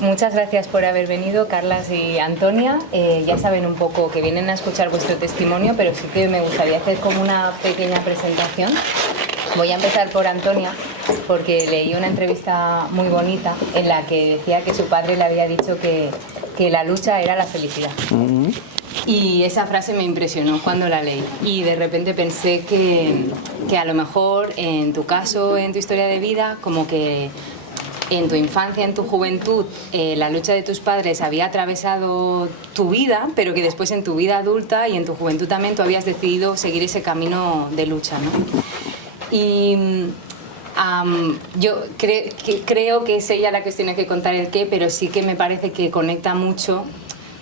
Muchas gracias por haber venido, Carlas y Antonia. Ya saben un poco que vienen a escuchar vuestro testimonio, pero sí que me gustaría hacer como una pequeña presentación. Voy a empezar por Antonia, porque leí una entrevista muy bonita en la que decía que su padre le había dicho que la lucha era la felicidad. Y esa frase me impresionó cuando la leí. Y de repente pensé que a lo mejor en tu caso, en tu historia de vida, como que en tu infancia, en tu juventud, la lucha de tus padres había atravesado tu vida, pero que después en tu vida adulta y en tu juventud también tú habías decidido seguir ese camino de lucha, ¿no? Y yo creo que es ella la que os tiene que contar el qué, pero sí que me parece que conecta mucho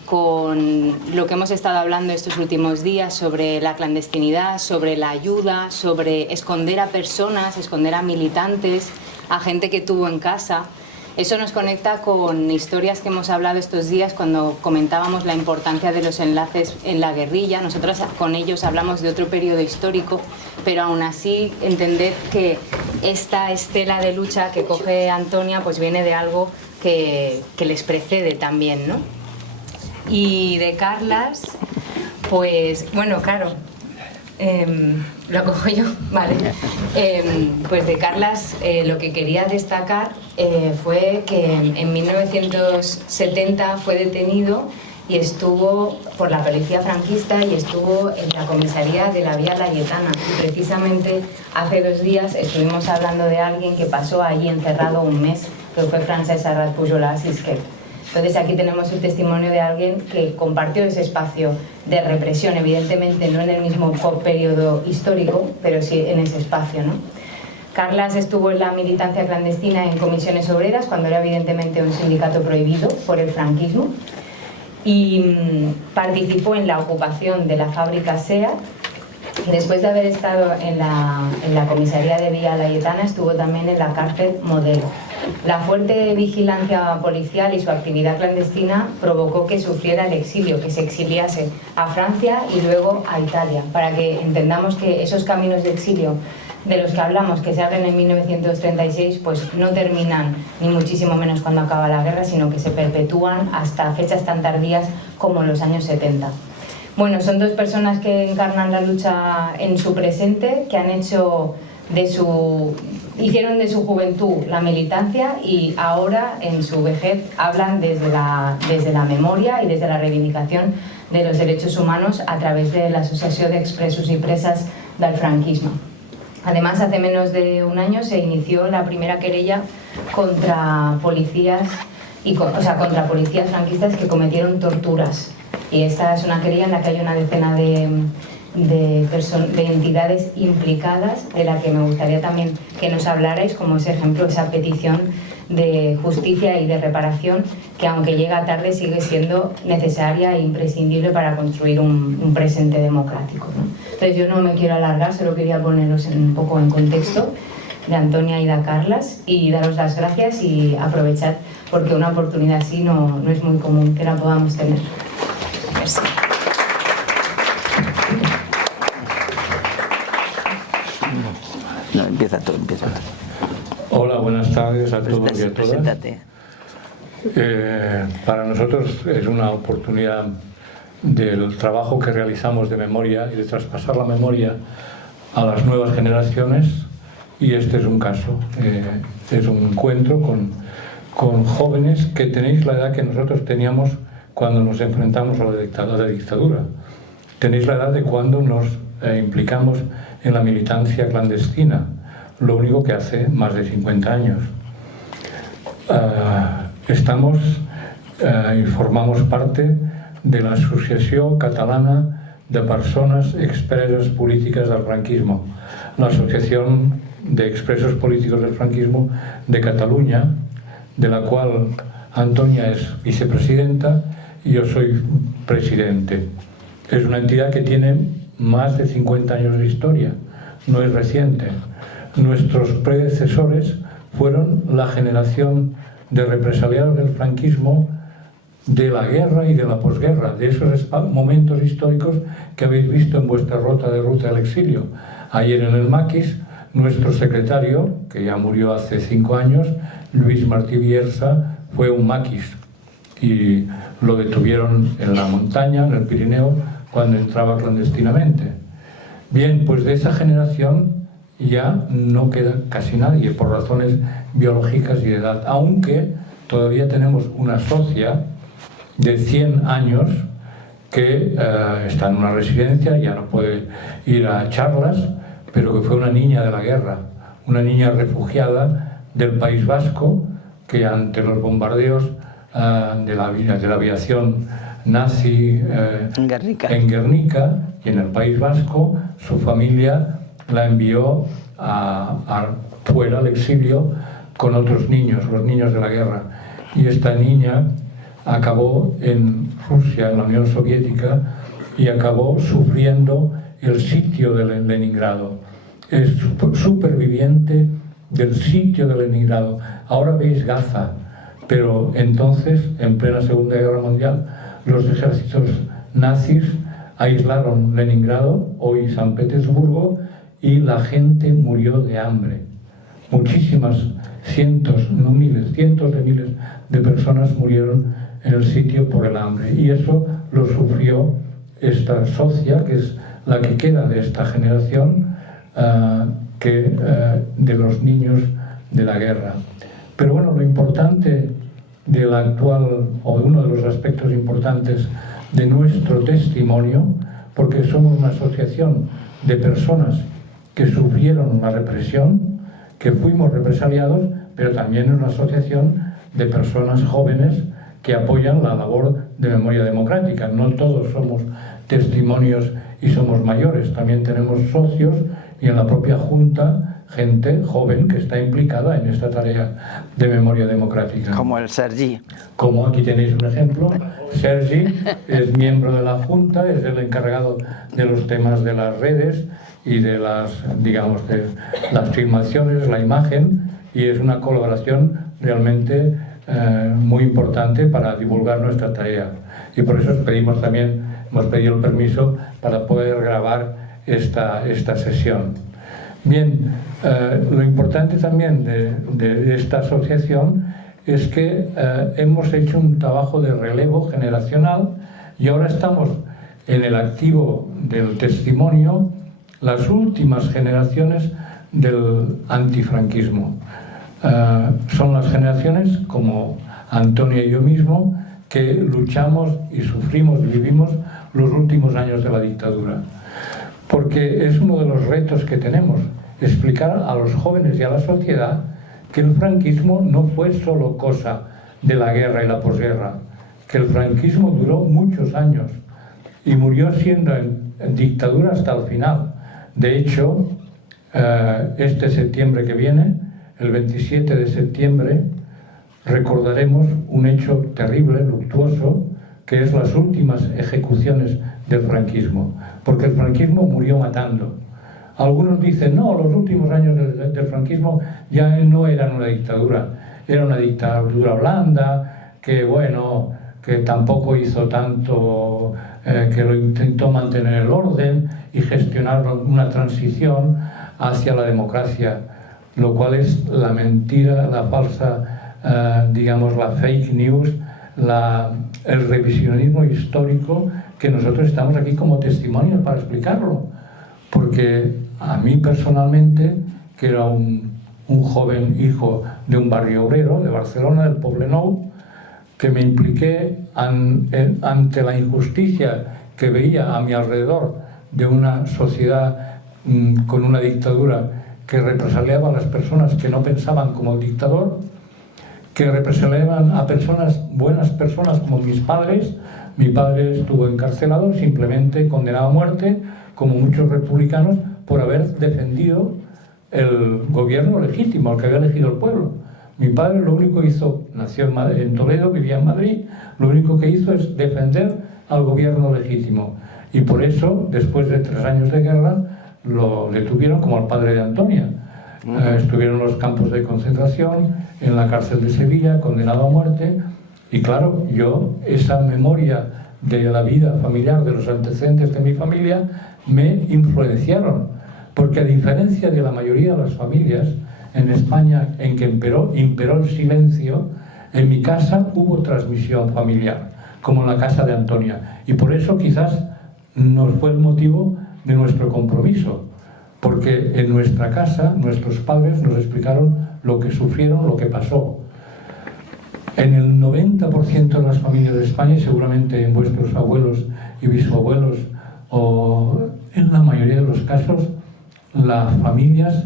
con lo que hemos estado hablando estos últimos días sobre la clandestinidad, sobre la ayuda, sobre esconder a personas, esconder a militantes, a gente que tuvo en casa. Eso nos conecta con historias que hemos hablado estos días cuando comentábamos la importancia de los enlaces en la guerrilla. Nosotros con ellos hablamos de otro periodo histórico, pero aún así entender que esta estela de lucha que coge Antonia pues viene de algo que les precede también, ¿no? Y de Carlas, pues bueno, claro, lo cojo yo, vale. Pues de Carlas lo que quería destacar fue que en 1970 fue detenido y estuvo por la policía franquista y estuvo en la comisaría de la Vía Laietana. Y precisamente hace 2 días estuvimos hablando de alguien que pasó allí encerrado un mes, que fue Francesc Serrat Pujol Sisquet. Entonces aquí tenemos el testimonio de alguien que compartió ese espacio de represión, evidentemente no en el mismo periodo histórico, pero sí en ese espacio, ¿no? Carlas estuvo en la militancia clandestina en comisiones obreras cuando era evidentemente un sindicato prohibido por el franquismo y participó en la ocupación de la fábrica SEAT y después de haber estado en la comisaría de Vía Laietana estuvo también en la cárcel Modelo. La fuerte vigilancia policial y su actividad clandestina provocó que sufriera el exilio, que se exiliase a Francia y luego a Italia, para que entendamos que esos caminos de exilio de los que hablamos, que se abren en 1936, pues no terminan ni muchísimo menos cuando acaba la guerra, sino que se perpetúan hasta fechas tan tardías como los años 70. Bueno, son 2 personas que encarnan la lucha en su presente, que han hecho hicieron de su juventud la militancia y ahora en su vejez hablan desde la memoria y desde la reivindicación de los derechos humanos a través de la Asociación de Expresos y Presas del Franquismo. Además, hace menos de un año se inició la primera querella contra policías contra policías franquistas que cometieron torturas. Y esta es una querella en la que hay una decena de entidades implicadas, de la que me gustaría también que nos hablarais como ese ejemplo, esa petición de justicia y de reparación que aunque llega tarde sigue siendo necesaria e imprescindible para construir un presente democrático, ¿no? Entonces yo no me quiero alargar, solo quería poneros un poco en contexto de Antonia y de Carlas y daros las gracias y aprovechar porque una oportunidad así no es muy común que la podamos tener. Merci. No, empieza tú, empieza. Hola, buenas tardes a todos y a todas. Preséntate. Para nosotros es una oportunidad del trabajo que realizamos de memoria y de traspasar la memoria a las nuevas generaciones y este es un caso. Es un encuentro con jóvenes que tenéis la edad que nosotros teníamos cuando nos enfrentamos a la dictadura. Tenéis la edad de cuando nos implicamos en la militancia clandestina, lo único que hace más de 50 años. Estamos y formamos parte de la Associació Catalana de Persones Expreses Políticas del Franquismo, la Asociación de Expresos Políticos del Franquismo de Cataluña, de la cual Antonia es vicepresidenta y yo soy presidente. Es una entidad que tiene más de 50 años de historia, no es reciente. Nuestros predecesores fueron la generación de represaliados del franquismo de la guerra y de la posguerra, de esos momentos históricos que habéis visto en vuestra ruta al exilio. Ayer en el Maquis, nuestro secretario, que ya murió hace 5 años, Luis Martí Bierza, fue un maquis y lo detuvieron en la montaña, en el Pirineo, cuando entraba clandestinamente. Bien, pues de esa generación ya no queda casi nadie por razones biológicas y de edad, aunque todavía tenemos una socia de 100 años que está en una residencia, ya no puede ir a charlas, pero que fue una niña de la guerra, una niña refugiada del País Vasco, que ante los bombardeos de la aviación nazi en Guernica y en el País Vasco, su familia la envió fuera al exilio con otros niños, los niños de la guerra. Y esta niña acabó en Rusia, en la Unión Soviética, y acabó sufriendo el sitio de Leningrado. Es superviviente del sitio de Leningrado. Ahora veis Gaza, pero entonces, en plena Segunda Guerra Mundial, los ejércitos nazis aislaron Leningrado, hoy San Petersburgo, y la gente murió de hambre. Muchísimas, cientos, no miles, cientos de miles de personas murieron en el sitio por el hambre. Y eso lo sufrió esta socia, que es la que queda de esta generación, de los niños de la guerra. Pero bueno, lo importante de la actual, o uno de los aspectos importantes de nuestro testimonio, porque somos una asociación de personas que sufrieron la represión, que fuimos represaliados, pero también es una asociación de personas jóvenes que apoyan la labor de memoria democrática. No todos somos testimonios y somos mayores, también tenemos socios y en la propia Junta gente joven que está implicada en esta tarea de memoria democrática. Como el Sergi. Como aquí tenéis un ejemplo, Sergi es miembro de la Junta, es el encargado de los temas de las redes y de las, digamos, de las filmaciones, la imagen, y es una colaboración realmente muy importante para divulgar nuestra tarea. Y por eso pedimos también, hemos pedido el permiso para poder grabar esta sesión. Bien, lo importante también de esta asociación es que hemos hecho un trabajo de relevo generacional y ahora estamos en el activo del testimonio las últimas generaciones del antifranquismo. Son las generaciones, como Antonia y yo mismo, que luchamos y sufrimos y vivimos los últimos años de la dictadura. Porque es uno de los retos que tenemos, explicar a los jóvenes y a la sociedad que el franquismo no fue solo cosa de la guerra y la posguerra, que el franquismo duró muchos años y murió siendo en dictadura hasta el final. De hecho, este septiembre que viene, el 27 de septiembre, recordaremos un hecho terrible, luctuoso, que es las últimas ejecuciones del franquismo, porque el franquismo murió matando. Algunos dicen, no, los últimos años del franquismo ya no eran una dictadura, era una dictadura blanda, que bueno, que tampoco hizo tanto, que lo intentó mantener el orden y gestionar una transición hacia la democracia, lo cual es la mentira, la falsa, digamos, la fake news, el revisionismo histórico, que nosotros estamos aquí como testimonios para explicarlo. Porque a mí personalmente, que era un joven hijo de un barrio obrero de Barcelona, del Poblenou, que me impliqué ante la injusticia que veía a mi alrededor de una sociedad con una dictadura que represaliaba a las personas que no pensaban como el dictador, que represaliaban a personas, buenas personas como mis padres. Mi padre estuvo encarcelado, simplemente condenado a muerte, como muchos republicanos, por haber defendido el gobierno legítimo, el que había elegido el pueblo. Mi padre lo único que hizo, nació en Toledo, vivía en Madrid, lo único que hizo es defender al gobierno legítimo. Y por eso, después de 3 años de guerra, lo detuvieron como al padre de Antonia. Estuvieron en los campos de concentración, en la cárcel de Sevilla, condenado a muerte. Y claro, yo, esa memoria de la vida familiar, de los antecedentes de mi familia, me influenciaron. Porque a diferencia de la mayoría de las familias en España en que imperó el silencio, En mi casa hubo transmisión familiar, como en la casa de Antonia, y por eso quizás nos fue el motivo de nuestro compromiso, porque en nuestra casa nuestros padres nos explicaron lo que sufrieron, lo que pasó. En el 90% de las familias de España, y seguramente en vuestros abuelos y bisabuelos, o en la mayoría de los casos, las familias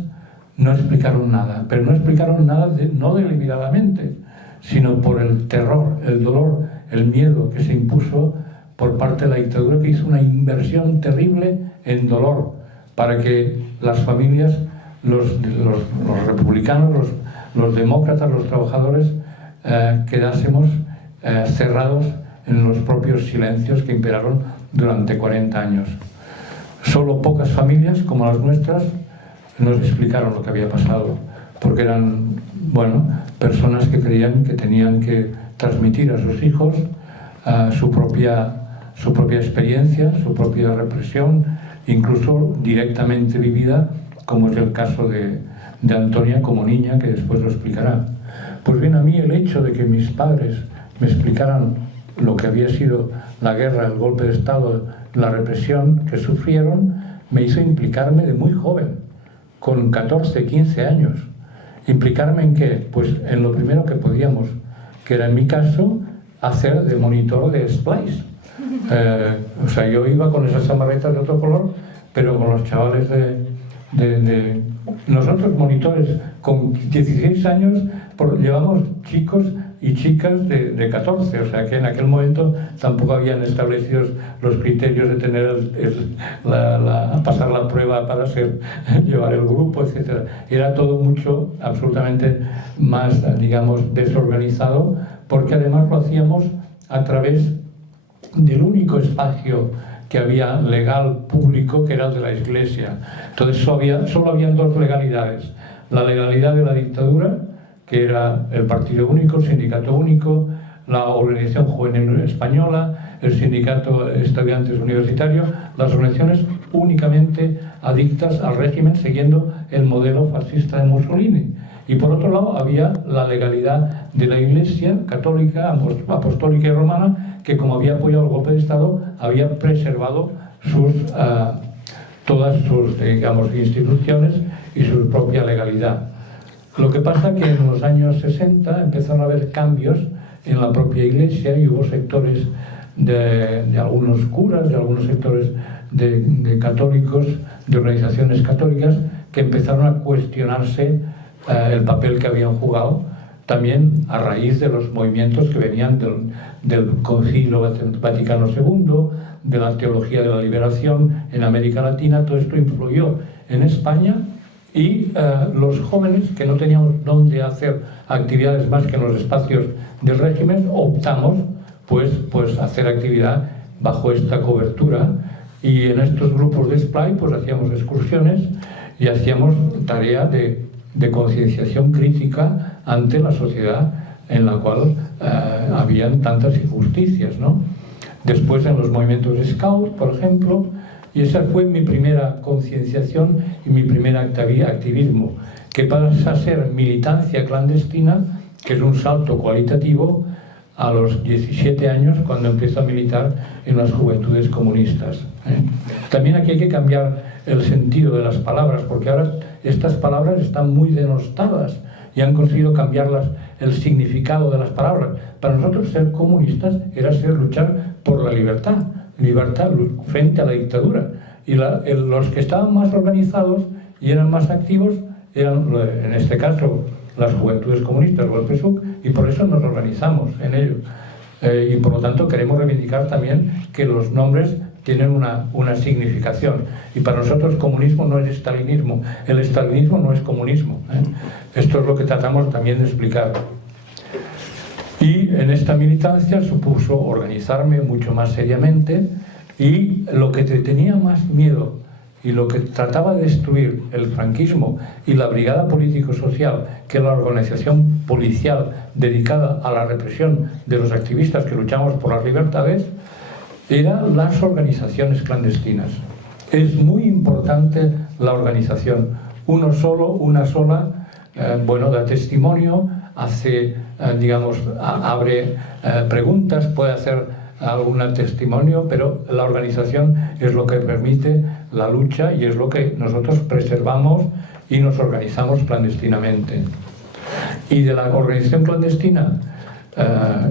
no explicaron nada, pero no explicaron nada no deliberadamente, sino por el terror, el dolor, el miedo que se impuso por parte de la dictadura, que hizo una inversión terrible en dolor para que las familias, los republicanos, los demócratas, los trabajadores, quedásemos cerrados en los propios silencios que imperaron durante 40 años. Solo pocas familias, como las nuestras, nos explicaron lo que había pasado, porque eran, bueno, personas que creían que tenían que transmitir a sus hijos su propia experiencia, su propia represión, incluso directamente vivida, como es el caso de Antonia como niña, que después lo explicará. Pues bien, a mí el hecho de que mis padres me explicaran lo que había sido la guerra, el golpe de Estado, la represión que sufrieron, me hizo implicarme de muy joven, con 14, 15 años. ¿Implicarme en qué? Pues en lo primero que podíamos, que era en mi caso hacer de monitor de Splice. O sea, yo iba con esas chamarretas de otro color, pero con los chavales de nosotros, monitores, con 16 años, llevamos chicos y chicas de 14, o sea que en aquel momento tampoco habían establecido los criterios de tener pasar la prueba para llevar el grupo, etc. Era todo mucho, absolutamente más, digamos, desorganizado, porque además lo hacíamos a través del único espacio que había legal público, que era el de la Iglesia. Entonces solo habían dos legalidades: la legalidad de la dictadura, que era el partido único, el sindicato único, la organización juvenil española, el sindicato de estudiantes universitarios, las organizaciones únicamente adictas al régimen, siguiendo el modelo fascista de Mussolini. Y por otro lado había la legalidad de la Iglesia católica, apostólica y romana, que como había apoyado el golpe de Estado, había preservado todas sus, digamos, instituciones y su propia legalidad. Lo que pasa que en los años 60 empezaron a haber cambios en la propia Iglesia y hubo sectores de algunos curas, de algunos sectores de católicos, de organizaciones católicas, que empezaron a cuestionarse el papel que habían jugado, también a raíz de los movimientos que venían del Concilio Vaticano II, de la teología de la liberación en América Latina. Todo esto influyó en España y los jóvenes, que no teníamos dónde hacer actividades más que en los espacios del régimen, optamos pues hacer actividad bajo esta cobertura, y en estos grupos de SPLAI pues hacíamos excursiones y hacíamos tarea de concienciación crítica ante la sociedad en la cual habían tantas injusticias, ¿no? Después en los movimientos de Scout, por ejemplo, y esa fue mi primera concienciación y mi primer activismo, que pasa a ser militancia clandestina, que es un salto cualitativo, a los 17 años, cuando empiezo a militar en las Juventudes Comunistas. También aquí hay que cambiar el sentido de las palabras, porque ahora estas palabras están muy denostadas y han conseguido cambiarlas, el significado de las palabras. Para nosotros ser comunistas era luchar por la libertad frente a la dictadura. Y los que estaban más organizados y eran más activos eran, en este caso, las Juventudes Comunistas o el PSUC, y por eso nos organizamos en ello. Y por lo tanto queremos reivindicar también que los nombres tienen una significación. Y para nosotros comunismo no es estalinismo, el estalinismo no es comunismo. Esto es lo que tratamos también de explicar. Y en esta militancia supuso organizarme mucho más seriamente, y lo que tenía más miedo y lo que trataba de destruir el franquismo y la Brigada Político-Social, que es la organización policial dedicada a la represión de los activistas que luchamos por las libertades, eran las organizaciones clandestinas. Es muy importante la organización. Una sola, da testimonio, hace digamos, abre preguntas, puede hacer algún testimonio, pero la organización es lo que permite la lucha y es lo que nosotros preservamos y nos organizamos clandestinamente. Y de la organización clandestina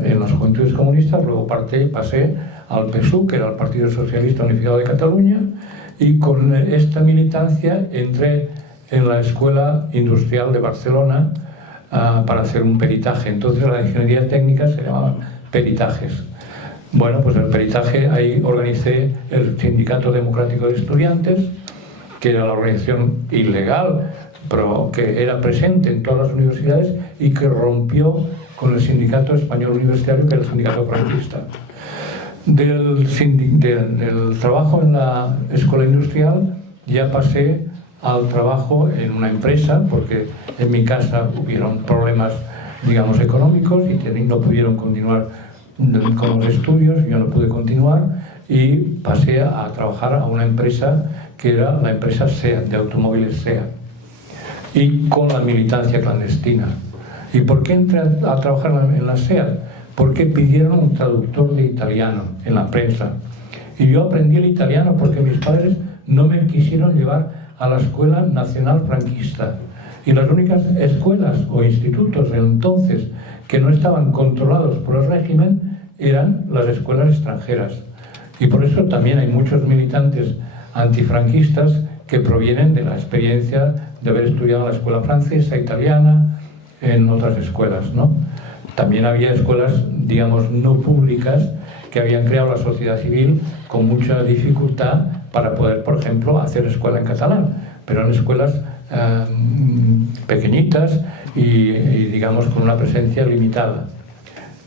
en las Juventudes Comunistas, luego pasé al PSUC, que era el Partido Socialista Unificado de Cataluña, y con esta militancia entré en la Escuela Industrial de Barcelona para hacer un peritaje. Entonces la ingeniería técnica se llamaba peritajes. Bueno, pues el peritaje, ahí organicé el Sindicato Democrático de Estudiantes, que era la organización ilegal, pero que era presente en todas las universidades y que rompió con el Sindicato Español Universitario, que era el sindicato franquista. Del trabajo en la escuela industrial ya pasé al trabajo en una empresa, porque en mi casa hubieron problemas, digamos, económicos y no pudieron continuar con los estudios, yo no pude continuar y pasé a trabajar a una empresa que era la empresa SEAT, de automóviles SEAT, y con la militancia clandestina. ¿Y por qué entré a trabajar en la SEAT? Porque pidieron un traductor de italiano en la prensa. Y yo aprendí el italiano porque mis padres no me quisieron llevar a la Escuela Nacional Franquista. Y las únicas escuelas o institutos entonces que no estaban controlados por el régimen eran las escuelas extranjeras. Y por eso también hay muchos militantes antifranquistas que provienen de la experiencia de haber estudiado en la escuela francesa, italiana, en otras escuelas, ¿no? También había escuelas, digamos, no públicas que habían creado la sociedad civil con mucha dificultad para poder, por ejemplo, hacer escuela en catalán, pero eran escuelas pequeñitas y, digamos, con una presencia limitada.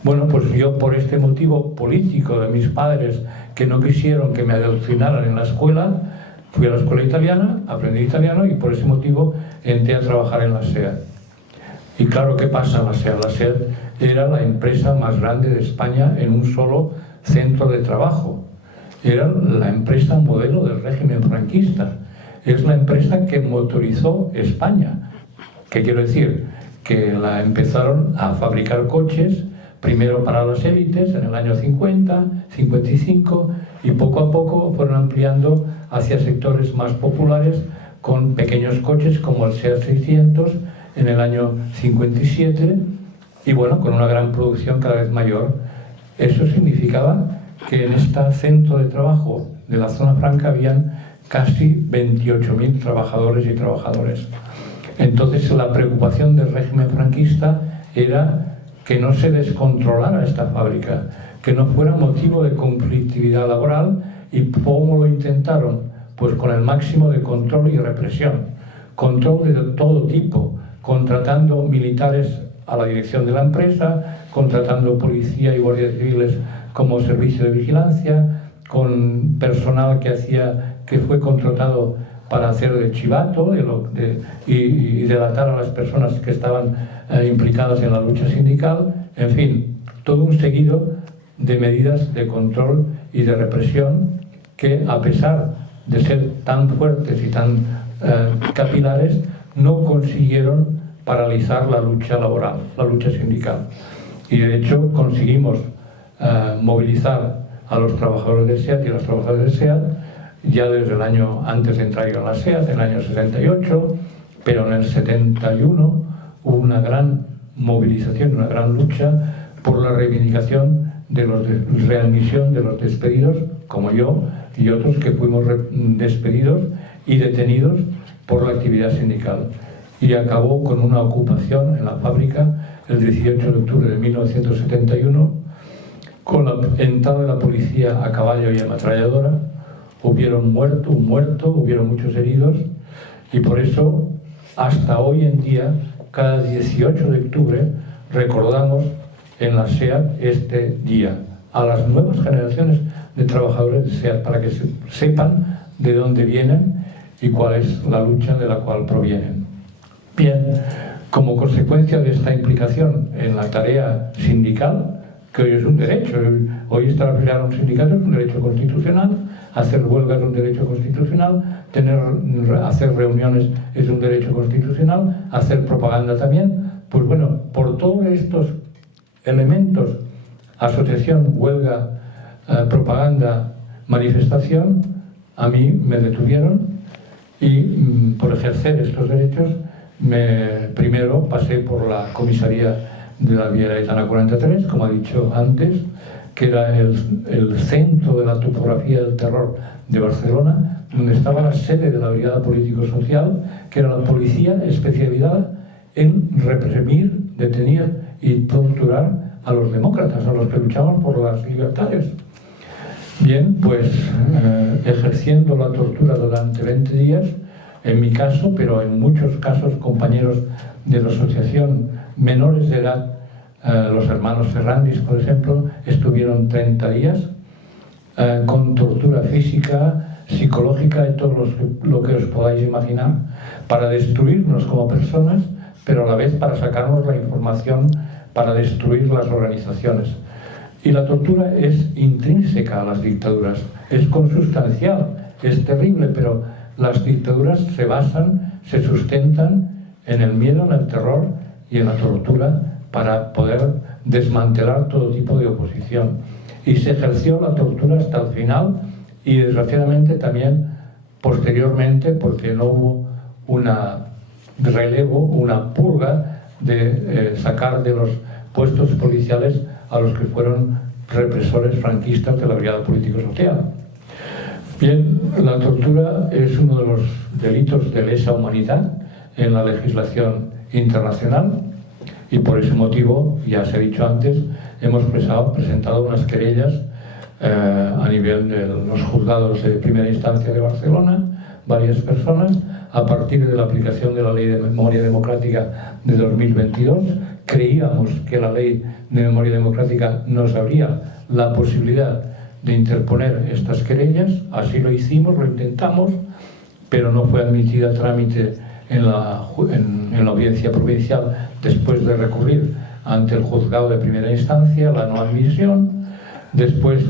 Bueno, pues yo, por este motivo político de mis padres que no quisieron que me adoctrinaran en la escuela, fui a la escuela italiana, aprendí italiano y por ese motivo entré a trabajar en la SEAT. Y claro, ¿qué pasa en la SEAT? La SEAT era la empresa más grande de España en un solo centro de trabajo. Era la empresa modelo del régimen franquista. Es la empresa que motorizó España. ¿Qué quiero decir? Que la empezaron a fabricar coches, primero para las élites en el año 50, 55, y poco a poco fueron ampliando hacia sectores más populares con pequeños coches como el SEAT 600 en el año 57, y bueno, con una gran producción cada vez mayor. Eso significaba que en este centro de trabajo de la zona franca habían casi 28.000 trabajadores y trabajadoras. Entonces la preocupación del régimen franquista era que no se descontrolara esta fábrica, que no fuera motivo de conflictividad laboral. ¿Y cómo lo intentaron? Pues con el máximo de control y represión. Control de todo tipo, contratando militares a la dirección de la empresa, contratando policía y guardias civiles como servicio de vigilancia, con personal que fue contratado para hacer de chivato y delatar a las personas que estaban implicadas en la lucha sindical. En fin, todo un seguido de medidas de control y de represión que, a pesar de ser tan fuertes y tan capilares, no consiguieron paralizar la lucha laboral, la lucha sindical. Y de hecho conseguimos movilizar a los trabajadores de SEAT y a las trabajadoras de SEAT ya desde el año antes de entrar yo en la SEAT, en el año 68, pero en el 71 hubo una gran movilización, una gran lucha por la reivindicación de la readmisión de los despedidos, como yo y otros que fuimos despedidos y detenidos por la actividad sindical. Y acabó con una ocupación en la fábrica el 18 de octubre de 1971, con la entrada de la policía a caballo y ametralladora. Hubieron un muerto, hubieron muchos heridos, y por eso hasta hoy en día, cada 18 de octubre, recordamos en la SEAT este día a las nuevas generaciones de trabajadores de SEAT, para que sepan de dónde vienen y cuál es la lucha de la cual provienen. Bien, como consecuencia de esta implicación en la tarea sindical, que hoy es un derecho, hoy estar afiliado a un sindicato es un derecho constitucional, hacer huelgas es un derecho constitucional, hacer reuniones es un derecho constitucional, hacer propaganda también. Pues bueno, por todos estos elementos: asociación, huelga, propaganda, manifestación. A mí me detuvieron y por ejercer estos derechos primero pasé por la comisaría de la Vía Laietana 43, como ha dicho antes, que era el centro de la topografía del terror de Barcelona, donde estaba la sede de la Brigada Político-Social, que era la policía especializada en reprimir, detener y torturar a los demócratas, a los que luchamos por las libertades. Bien, pues ejerciendo la tortura durante 20 días, en mi caso, pero en muchos casos compañeros de la asociación menores de edad, los hermanos Ferrandis, por ejemplo, estuvieron 30 días con tortura física, psicológica y todo lo que os podáis imaginar, para destruirnos como personas, pero a la vez para sacarnos la información para destruir las organizaciones. Y la tortura es intrínseca a las dictaduras, es consustancial, es terrible, pero las dictaduras se basan, se sustentan en el miedo, en el terror y en la tortura para poder desmantelar todo tipo de oposición. Y se ejerció la tortura hasta el final y desgraciadamente también posteriormente, porque no hubo una relevo, una purga de sacar de los puestos policiales a los que fueron represores franquistas de la Brigada Político-Social. Bien, la tortura es uno de los delitos de lesa humanidad en la legislación internacional y por ese motivo, ya se ha dicho antes, hemos presentado unas querellas a nivel de los juzgados de primera instancia de Barcelona, varias personas, a partir de la aplicación de la Ley de Memoria Democrática de 2022. Creíamos que la Ley de Memoria Democrática nos abría la posibilidad de interponer estas querellas, así lo hicimos, lo intentamos, pero no fue admitida a trámite en la audiencia provincial después de recurrir ante el juzgado de primera instancia, la no admisión. Después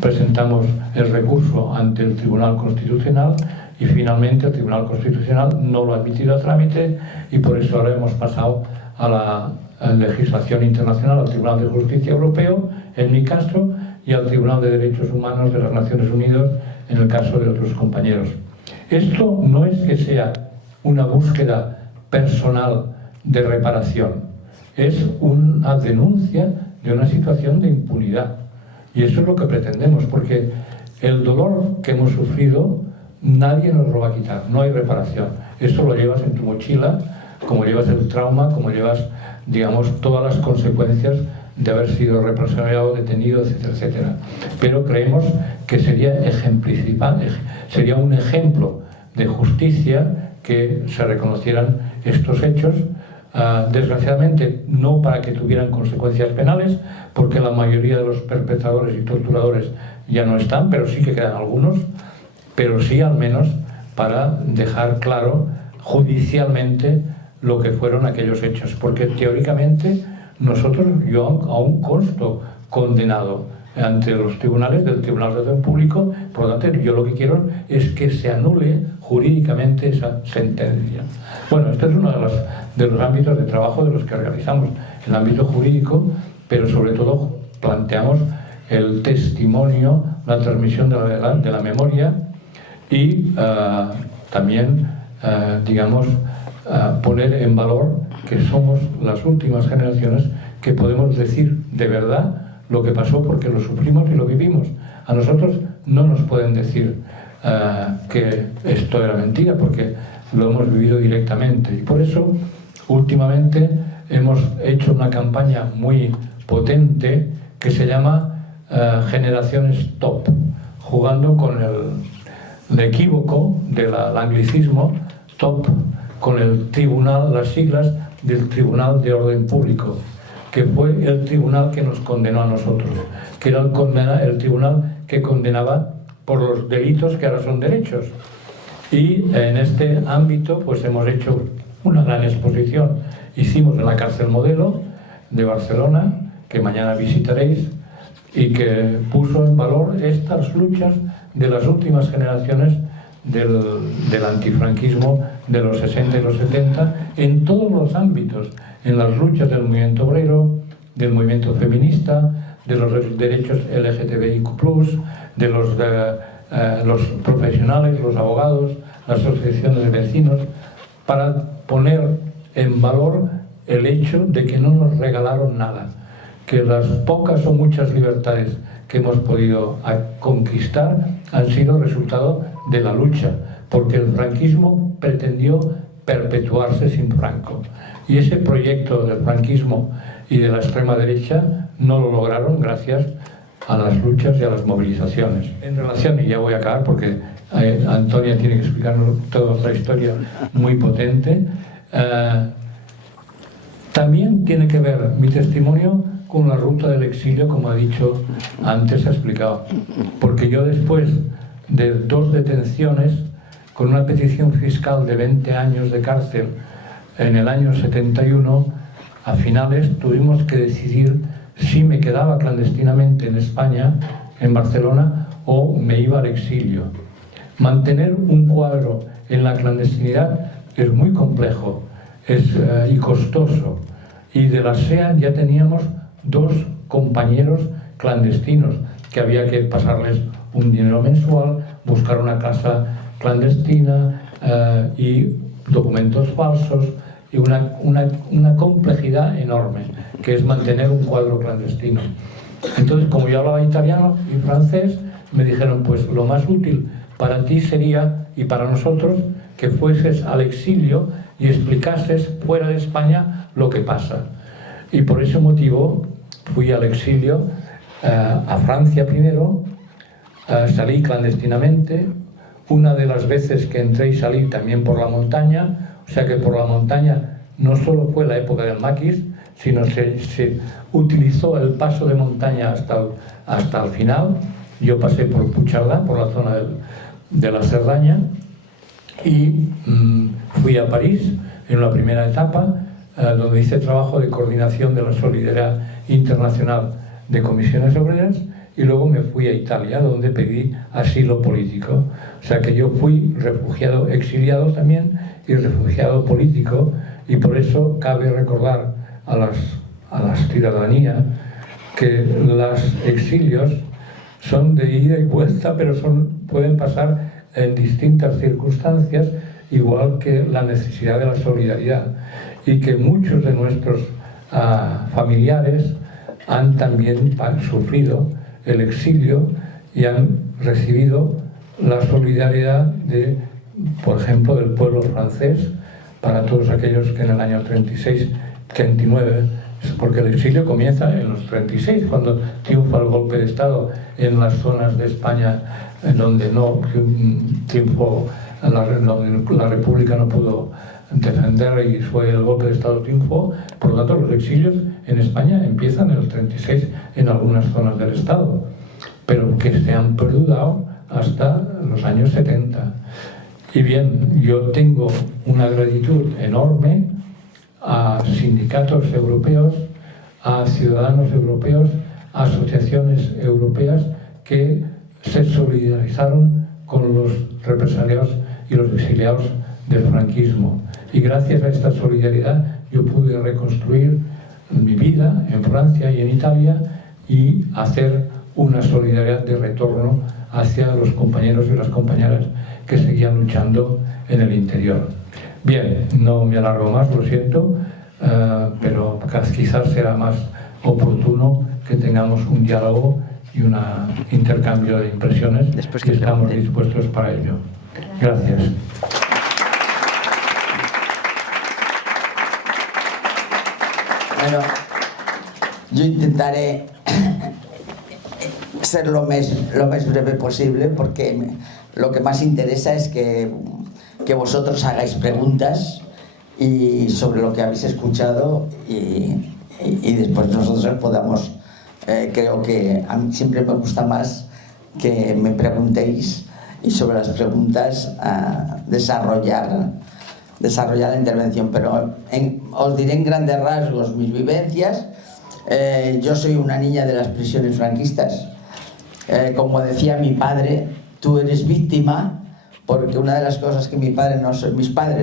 presentamos el recurso ante el Tribunal Constitucional y finalmente el Tribunal Constitucional no lo ha admitido a trámite y por eso ahora hemos pasado a la legislación internacional, al Tribunal de Justicia Europeo, en mi caso, y al Tribunal de Derechos Humanos de las Naciones Unidas, en el caso de otros compañeros. Esto no es que sea una búsqueda personal de reparación, es una denuncia de una situación de impunidad. Y eso es lo que pretendemos, porque el dolor que hemos sufrido nadie nos lo va a quitar, no hay reparación. Esto lo llevas en tu mochila, como llevas el trauma, como llevas, digamos, todas las consecuencias de haber sido represaliado, detenido, etcétera, etcétera. Pero creemos que sería sería un ejemplo de justicia que se reconocieran estos hechos, desgraciadamente no para que tuvieran consecuencias penales, porque la mayoría de los perpetradores y torturadores ya no están, pero sí que quedan algunos, pero sí al menos para dejar claro judicialmente lo que fueron aquellos hechos, porque teóricamente yo aún consto condenado ante los tribunales del Tribunal de Orden Público. Por lo tanto, yo lo que quiero es que se anule jurídicamente esa sentencia. Bueno, este es uno de los ámbitos de trabajo de los que realizamos, el ámbito jurídico, pero sobre todo planteamos el testimonio, la transmisión de la memoria y también, digamos, poner en valor que somos las últimas generaciones que podemos decir de verdad lo que pasó, porque lo sufrimos y lo vivimos. A nosotros no nos pueden decir que esto era mentira, porque lo hemos vivido directamente. Y por eso, últimamente, hemos hecho una campaña muy potente que se llama Generaciones Stop, jugando con el equívoco del anglicismo TOP, con el tribunal, las siglas del Tribunal de Orden Público, que fue el tribunal que nos condenó a nosotros, que era el tribunal que condenaba por los delitos que ahora son derechos. Y en este ámbito pues hemos hecho una gran exposición. Hicimos en la cárcel Modelo de Barcelona, que mañana visitaréis, y que puso en valor estas luchas de las últimas generaciones del antifranquismo de los 60 y los 70 en todos los ámbitos, en las luchas del movimiento obrero, del movimiento feminista, de los derechos LGTBIQ+, de los profesionales, los abogados, las asociaciones de vecinos, para poner en valor el hecho de que no nos regalaron nada, que las pocas o muchas libertades que hemos podido conquistar han sido resultado de la lucha, porque el franquismo pretendió perpetuarse sin Franco. Y ese proyecto del franquismo y de la extrema derecha no lo lograron gracias a las luchas y a las movilizaciones. En relación, y ya voy a acabar porque Antonia tiene que explicarnos toda otra historia muy potente, también tiene que ver mi testimonio con la ruta del exilio, como ha dicho antes, ha explicado. Porque yo, después de 2 detenciones, con una petición fiscal de 20 años de cárcel en el año 71, a finales tuvimos que decidir si me quedaba clandestinamente en España, en Barcelona, o me iba al exilio. Mantener un cuadro en la clandestinidad es muy complejo y costoso. Y de la SEA ya teníamos 2 compañeros clandestinos que había que pasarles un dinero mensual, buscar una casa clandestina y documentos falsos y una complejidad enorme, que es mantener un cuadro clandestino. Entonces, como yo hablaba italiano y francés, me dijeron, pues lo más útil para ti sería, y para nosotros, que fueses al exilio y explicases fuera de España lo que pasa. Y por ese motivo fui al exilio, a Francia primero, salí clandestinamente, una de las veces que entré y salí también por la montaña, o sea que por la montaña no solo fue la época del maquis, sino se utilizó el paso de montaña hasta el final. Yo pasé por Puigcerdá, por la zona de la Cerdaña, y fui a París en la primera etapa, donde hice trabajo de coordinación de la solidaridad internacional de comisiones obreras, y luego me fui a Italia, donde pedí asilo político. O sea que yo fui refugiado, exiliado también, y refugiado político, y por eso cabe recordar a las ciudadanías que los exilios son de ida y vuelta, pero pueden pasar en distintas circunstancias, igual que la necesidad de la solidaridad, y que muchos de nuestros familiares han también sufrido el exilio y han recibido la solidaridad de, por ejemplo, del pueblo francés, para todos aquellos que en el año 36, 39, porque el exilio comienza en los 36, cuando triunfa el golpe de Estado en las zonas de España en donde no triunfó, la República no pudo defender y fue el golpe de Estado triunfó. Por lo tanto, los exilios en España empiezan en el 36 en algunas zonas del Estado, pero que se han perdurado hasta los años 70. Y bien, yo tengo una gratitud enorme a sindicatos europeos, a ciudadanos europeos, a asociaciones europeas que se solidarizaron con los represaliados y los exiliados del franquismo. Y gracias a esta solidaridad yo pude reconstruir mi vida en Francia y en Italia y hacer una solidaridad de retorno hacia los compañeros y las compañeras que seguían luchando en el interior. Bien, no me alargo más, lo siento, pero quizás será más oportuno que tengamos un diálogo y un intercambio de impresiones, y estamos dispuestos para ello. Gracias. Bueno, yo intentaré ser lo más breve posible, porque lo que más interesa es que vosotros hagáis preguntas y sobre lo que habéis escuchado y después nosotros podamos, creo que a mí siempre me gusta más que me preguntéis y sobre las preguntas desarrollar la intervención, pero os diré en grandes rasgos mis vivencias. Yo soy una niña de las prisiones franquistas. Como decía mi padre, tú eres víctima porque una de las cosas que mis padres,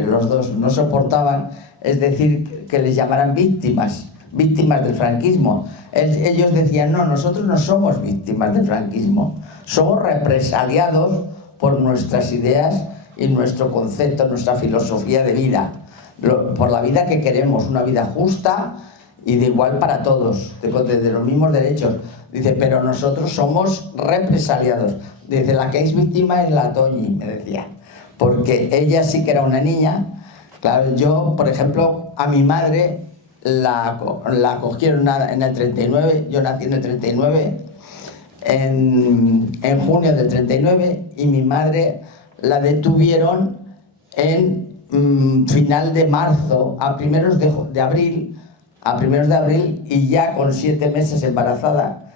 los dos, no soportaban es decir que les llamaran víctimas del franquismo. Ellos decían, no, nosotros no somos víctimas del franquismo, somos represaliados por nuestras ideas y nuestro concepto, nuestra filosofía de vida, por la vida que queremos, una vida justa y de igual para todos, de los mismos derechos. Dice, pero nosotros somos represaliados. Dice, la que es víctima es la Toñi, me decía, porque ella sí que era una niña. Claro, yo, por ejemplo, a mi madre la cogieron en el 39, yo nací en el 39, en junio del 39, y mi madre la detuvieron en final de marzo, a primeros de abril, y ya con 7 meses embarazada,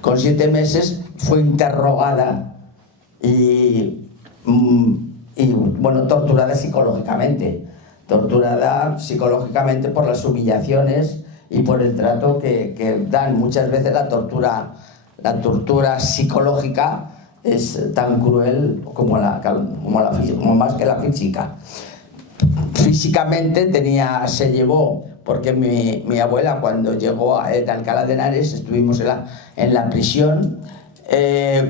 con 7 meses fue interrogada y bueno, torturada psicológicamente por las humillaciones y por el trato que dan. Muchas veces la tortura psicológica es tan cruel como más que la física. Físicamente se llevó, porque mi abuela, cuando llegó a Alcalá de Henares, estuvimos en la prisión,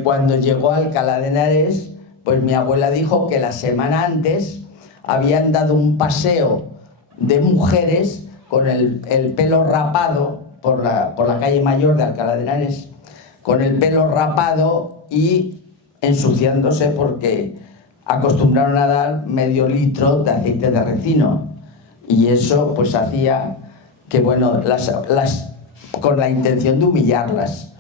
cuando llegó a Alcalá de Henares, pues mi abuela dijo que la semana antes habían dado un paseo de mujeres con el pelo rapado por la calle Mayor de Alcalá de Henares, con el pelo rapado y ensuciándose porque acostumbraron a dar medio litro de aceite de ricino, y eso pues hacía que, bueno, con la intención de humillarlas.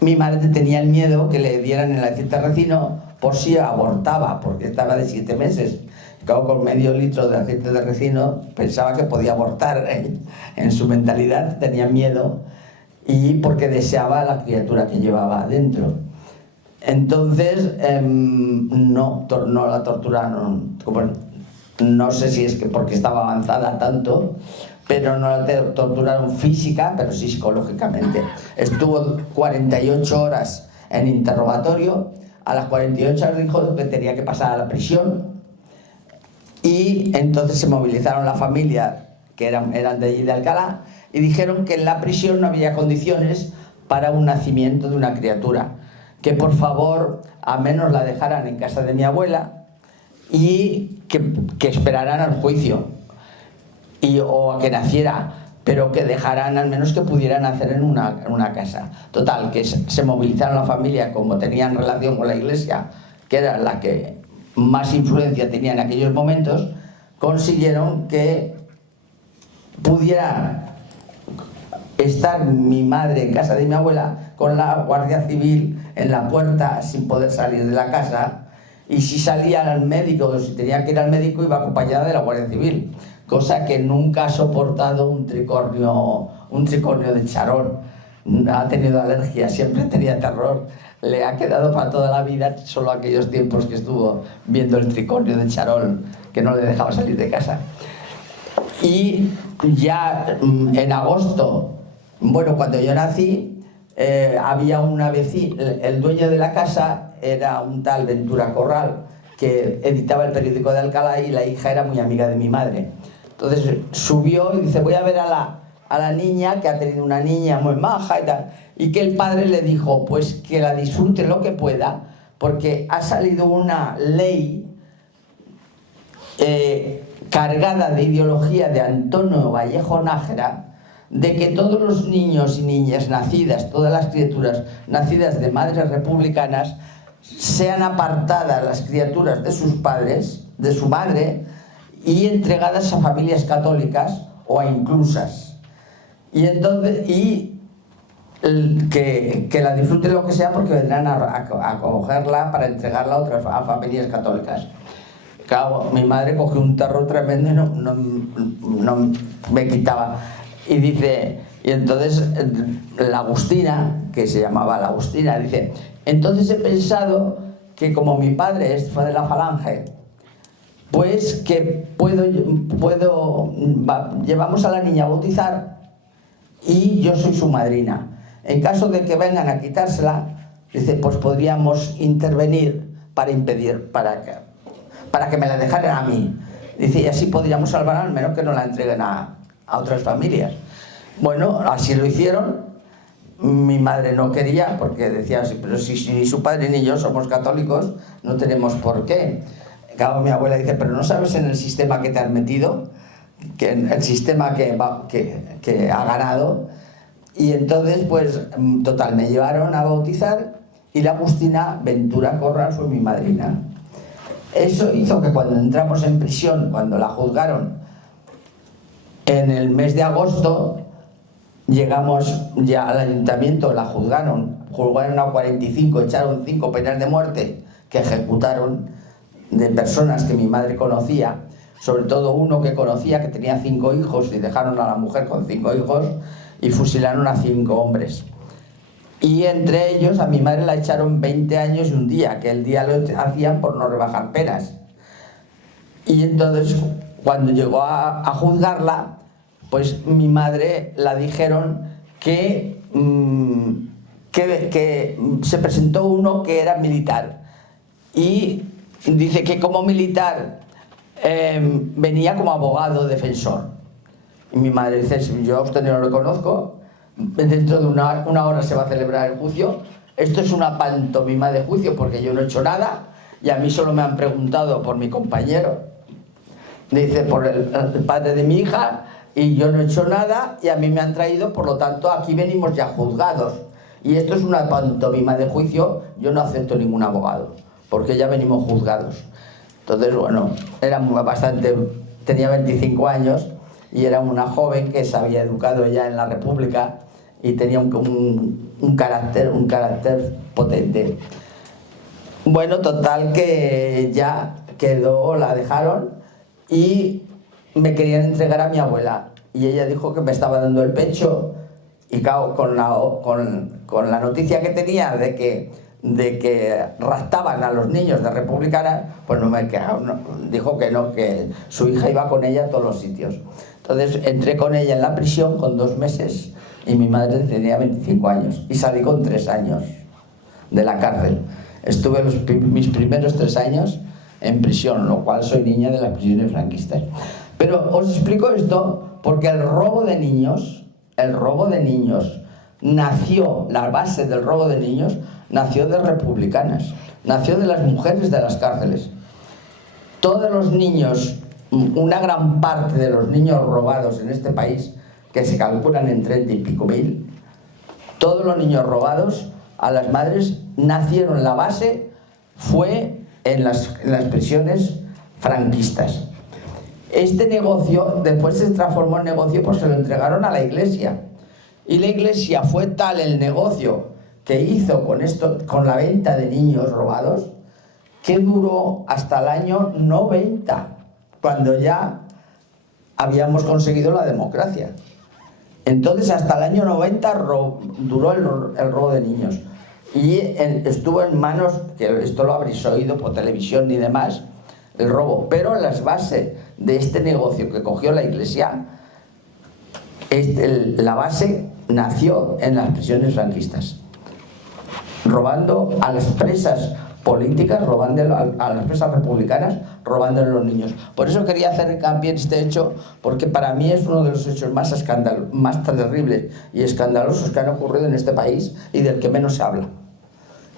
Mi madre tenía el miedo que le dieran el aceite de ricino por si abortaba, porque estaba de 7 meses. Claro, con medio litro de aceite de ricino pensaba que podía abortar, en su mentalidad tenía miedo, y porque deseaba a la criatura que llevaba adentro. Entonces no la torturaron, no sé si es que porque estaba avanzada tanto, pero no la torturaron física, pero sí psicológicamente. Estuvo 48 horas en interrogatorio. A las 48 horas dijo que tenía que pasar a la prisión, y entonces se movilizaron la familia, que eran de allí de Alcalá, y dijeron que en la prisión no había condiciones para un nacimiento de una criatura, que por favor a menos la dejaran en casa de mi abuela y que esperaran al juicio o a que naciera, pero que dejaran al menos que pudieran nacer en una casa. Total, que se movilizaron la familia, como tenían relación con la Iglesia, que era la que más influencia tenía en aquellos momentos, consiguieron que pudiera estar mi madre en casa de mi abuela con la Guardia Civil en la puerta sin poder salir de la casa, y si salía al médico o si tenía que ir al médico iba acompañada de la Guardia Civil, cosa que nunca ha soportado un tricornio de charol. Ha tenido alergia, siempre tenía terror, le ha quedado para toda la vida solo aquellos tiempos que estuvo viendo el tricornio de charol, que no le dejaba salir de casa. Y ya en agosto, bueno, cuando yo nací, había una vecina, el dueño de la casa era un tal Ventura Corral, que editaba el periódico de Alcalá, y la hija era muy amiga de mi madre. Entonces subió y dice, voy a ver a la niña, que ha tenido una niña muy maja y tal, y que el padre le dijo, pues que la disfrute lo que pueda, porque ha salido una ley cargada de ideología de Antonio Vallejo Nájera, de que todos los niños y niñas nacidas, todas las criaturas nacidas de madres republicanas, sean apartadas las criaturas de sus padres, de su madre, y entregadas a familias católicas o a inclusas. Y entonces, que la disfruten lo que sea, porque vendrán a cogerla para entregarla a familias católicas. Claro, mi madre cogió un terror tremendo y no me quitaba. Y dice, y entonces la Agustina, que se llamaba la Agustina, dice, entonces he pensado que como mi padre fue de la Falange, pues que llevamos a la niña a bautizar y yo soy su madrina. En caso de que vengan a quitársela, Dice, pues podríamos intervenir para impedir, para que me la dejaran a mí. Dice, y así podríamos salvar al menos que no la entreguen a otras familias. Bueno, así lo hicieron. Mi madre no quería porque decía, pero si ni su padre ni yo somos católicos, no tenemos por qué. Claro, mi abuela dice, pero ¿no sabes en el sistema que te has metido? Que en el sistema que ha ganado. Y entonces, pues, total, me llevaron a bautizar y la Agustina Ventura Corral fue mi madrina. Eso hizo que cuando entramos en prisión, cuando la juzgaron, en el mes de agosto, llegamos ya al ayuntamiento, la juzgaron a 45, echaron 5 penas de muerte que ejecutaron de personas que mi madre conocía, sobre todo uno que conocía que tenía 5 hijos y dejaron a la mujer con 5 hijos y fusilaron a 5 hombres. Y entre ellos a mi madre la echaron 20 años y un día, que el día lo hacían por no rebajar penas. Y entonces, cuando llegó a juzgarla, pues mi madre la dijeron que se presentó uno que era militar. Y dice que como militar venía como abogado defensor. Y mi madre dice, yo a usted no lo conozco, dentro de una hora se va a celebrar el juicio, esto es una pantomima de juicio porque yo no he hecho nada y a mí solo me han preguntado por mi compañero, dice, por el padre de mi hija, y yo no he hecho nada y a mí me han traído, por lo tanto aquí venimos ya juzgados y esto es una pantomima de juicio, yo no acepto ningún abogado porque ya venimos juzgados. Entonces, bueno, tenía 25 años y era una joven que se había educado ya en la República y tenía un carácter potente. Bueno, total que ya quedó, la dejaron y me querían entregar a mi abuela y ella dijo que me estaba dando el pecho y claro, con la noticia que tenía de que raptaban a los niños de republicanas, pues no me quedaron, dijo que no, que su hija iba con ella a todos los sitios. Entonces entré con ella en la prisión con 2 meses y mi madre tenía 25 años y salí con 3 años de la cárcel. Estuve mis primeros 3 años en prisión, lo cual soy niña de las prisiones franquistas. Pero os explico esto porque el robo de niños nació, la base del robo de niños nació de republicanas, nació de las mujeres de las cárceles. Todos los niños, una gran parte de los niños robados en este país, que se calculan en 30 y pico mil, todos los niños robados a las madres nacieron, la base fue en las prisiones franquistas. Este negocio después se transformó en negocio porque se lo entregaron a la Iglesia. Y la Iglesia fue tal el negocio que hizo con la venta de niños robados, que duró hasta el año 90, cuando ya habíamos conseguido la democracia. Entonces hasta el año 90 duró el robo de niños. Y estuvo en manos, que esto lo habréis oído por televisión y demás, el robo. Pero las bases de este negocio que cogió la Iglesia, la base nació en las prisiones franquistas, robando a las presas políticas, robando a las presas republicanas, robándole a los niños. Por eso quería hacer hincapié en este hecho, porque para mí es uno de los hechos más terribles y escandalosos que han ocurrido en este país y del que menos se habla.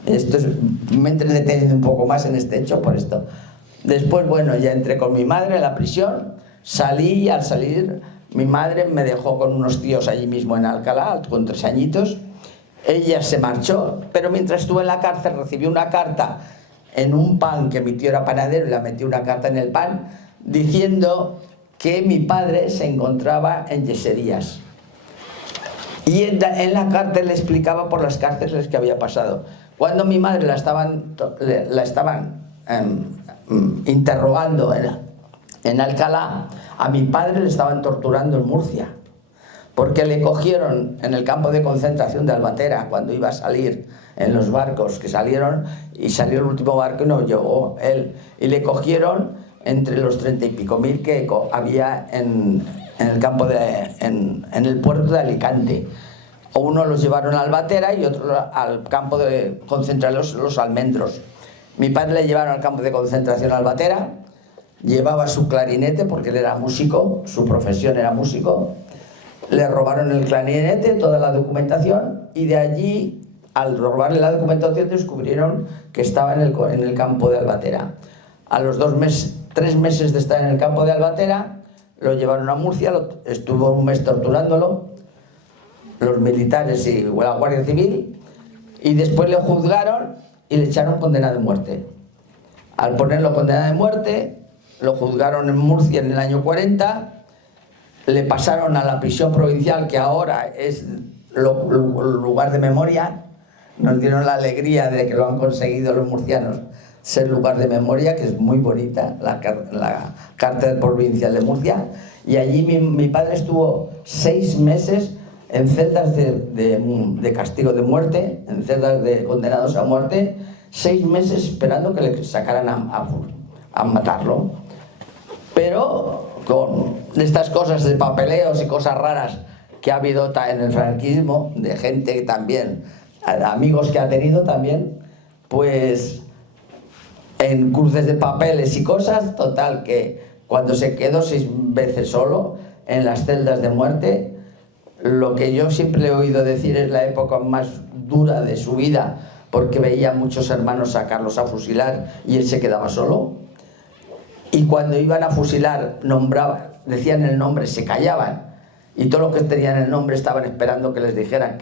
Me he entretenido un poco más en este hecho por esto. Después, bueno, ya entré con mi madre en la prisión, salí y al salir mi madre me dejó con unos tíos allí mismo en Alcalá, con 3 añitos. Ella se marchó, pero mientras estuve en la cárcel recibí una carta en un pan, que mi tío era panadero y le metí una carta en el pan, diciendo que mi padre se encontraba en Yeserías. Y en la cárcel le explicaba por las cárceles que había pasado. Cuando mi madre la estaban interrogando en Alcalá, a mi padre le estaban torturando en Murcia, porque le cogieron en el campo de concentración de Albatera cuando iba a salir en los barcos que salieron, y salió el último barco y no llegó él, y le cogieron entre los 30 y pico mil que había en el campo en el puerto de Alicante. Uno los llevaron a Albatera y otro al campo de concentración Los Almendros. Mi padre le llevaron al campo de concentración Albatera, llevaba su clarinete porque él era músico, su profesión era músico, le robaron el clarinete, toda la documentación, y de allí, al robarle la documentación, descubrieron que estaba en el campo de Albatera. A los 3 meses de estar en el campo de Albatera, lo llevaron a Murcia, estuvo un mes torturándolo, los militares y la Guardia Civil, y después le juzgaron y le echaron condena de muerte. Al ponerlo condena de muerte, lo juzgaron en Murcia en el año 40, le pasaron a la prisión provincial, que ahora es lugar de memoria. Nos dieron la alegría de que lo han conseguido los murcianos, ser lugar de memoria, que es muy bonita, la cárcel provincial de Murcia. Y allí mi padre estuvo 6 meses en celdas de castigo de muerte, en celdas de condenados a muerte, 6 meses esperando que le sacaran a matarlo. Pero con estas cosas de papeleos y cosas raras que ha habido en el franquismo, de gente que también, amigos que ha tenido también, pues en cruces de papeles y cosas, total que cuando se quedó 6 veces solo en las celdas de muerte, lo que yo siempre le he oído decir es la época más dura de su vida, porque veía a muchos hermanos sacarlos a fusilar y él se quedaba solo. Y cuando iban a fusilar, decían el nombre, se callaban. Y todos los que tenían el nombre estaban esperando que les dijeran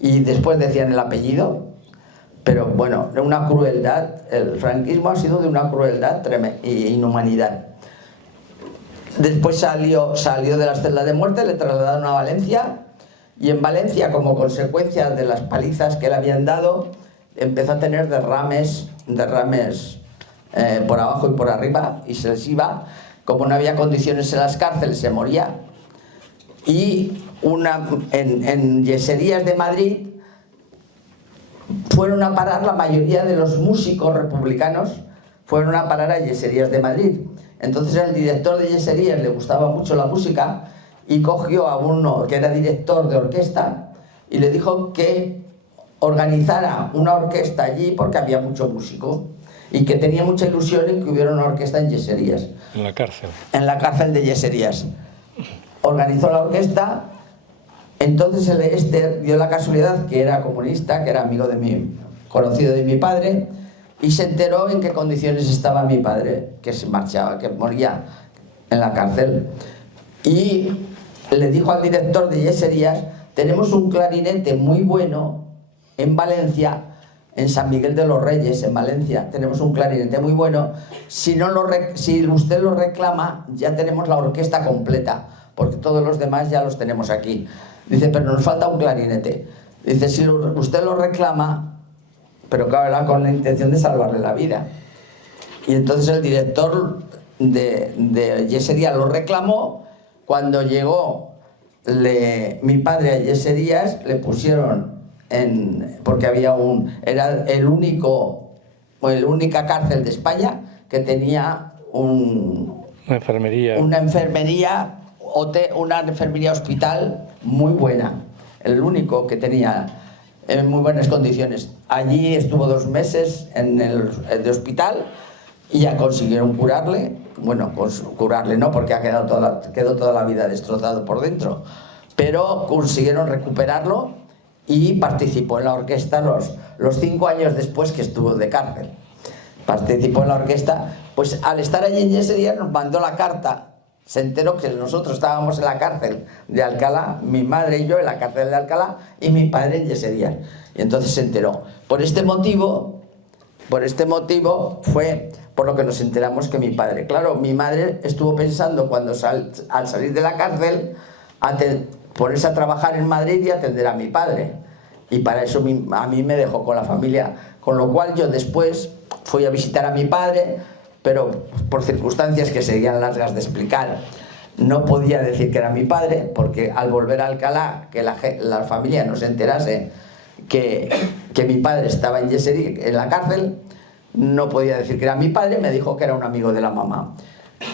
y después decían el apellido. Pero bueno, una crueldad, el franquismo ha sido de una crueldad e inhumanidad. Después salió de las celdas de muerte, le trasladaron a Valencia, y en Valencia, como consecuencia de las palizas que le habían dado, empezó a tener derrames por abajo y por arriba, y se les iba. Como no había condiciones en las cárceles, se moría. Y en yeserías de Madrid fueron a parar, la mayoría de los músicos republicanos fueron a parar a yeserías de Madrid. Entonces el director de yeserías le gustaba mucho la música y cogió a uno que era director de orquesta y le dijo que organizara una orquesta allí porque había mucho músico y que tenía mucha ilusión en que hubiera una orquesta en yeserías. En la cárcel. En la cárcel de yeserías. Organizó la orquesta. Entonces el Ester dio la casualidad que era comunista, que era conocido de mi padre, y se enteró en qué condiciones estaba mi padre, que se marchaba, que moría en la cárcel. Y le dijo al director de yeserías: tenemos un clarinete muy bueno en Valencia, en San Miguel de los Reyes, en Valencia, tenemos un clarinete muy bueno. Si usted lo reclama, ya tenemos la orquesta completa, porque todos los demás ya los tenemos aquí. Dice, pero nos falta un clarinete. Dice, si usted lo reclama, pero claro, era con la intención de salvarle la vida. Y entonces el director de yeserías lo reclamó. Cuando llegó mi padre a yeserías, le pusieron porque era la única cárcel de España que tenía una enfermería hospital muy buena, el único que tenía en muy buenas condiciones. Allí estuvo 2 meses en el hospital y ya consiguieron curarle. Bueno, pues curarle no, porque quedó toda la vida destrozado por dentro, pero consiguieron recuperarlo y participó en la orquesta los 5 años después que estuvo de cárcel. Participó en la orquesta. Pues al estar allí en yeserías nos mandó la carta. Se enteró que nosotros estábamos en la cárcel de Alcalá, mi madre y yo en la cárcel de Alcalá y mi padre en yeserías. Y entonces se enteró. Por este motivo fue por lo que nos enteramos que mi padre... Claro, mi madre estuvo pensando cuando al salir de la cárcel ponerse a trabajar en Madrid y atender a mi padre. Y para eso a mí me dejó con la familia. Con lo cual yo después fui a visitar a mi padre, pero por circunstancias que serían largas de explicar, no podía decir que era mi padre, porque al volver a Alcalá, que la familia no se enterase que mi padre estaba en la cárcel, no podía decir que era mi padre, me dijo que era un amigo de la mamá.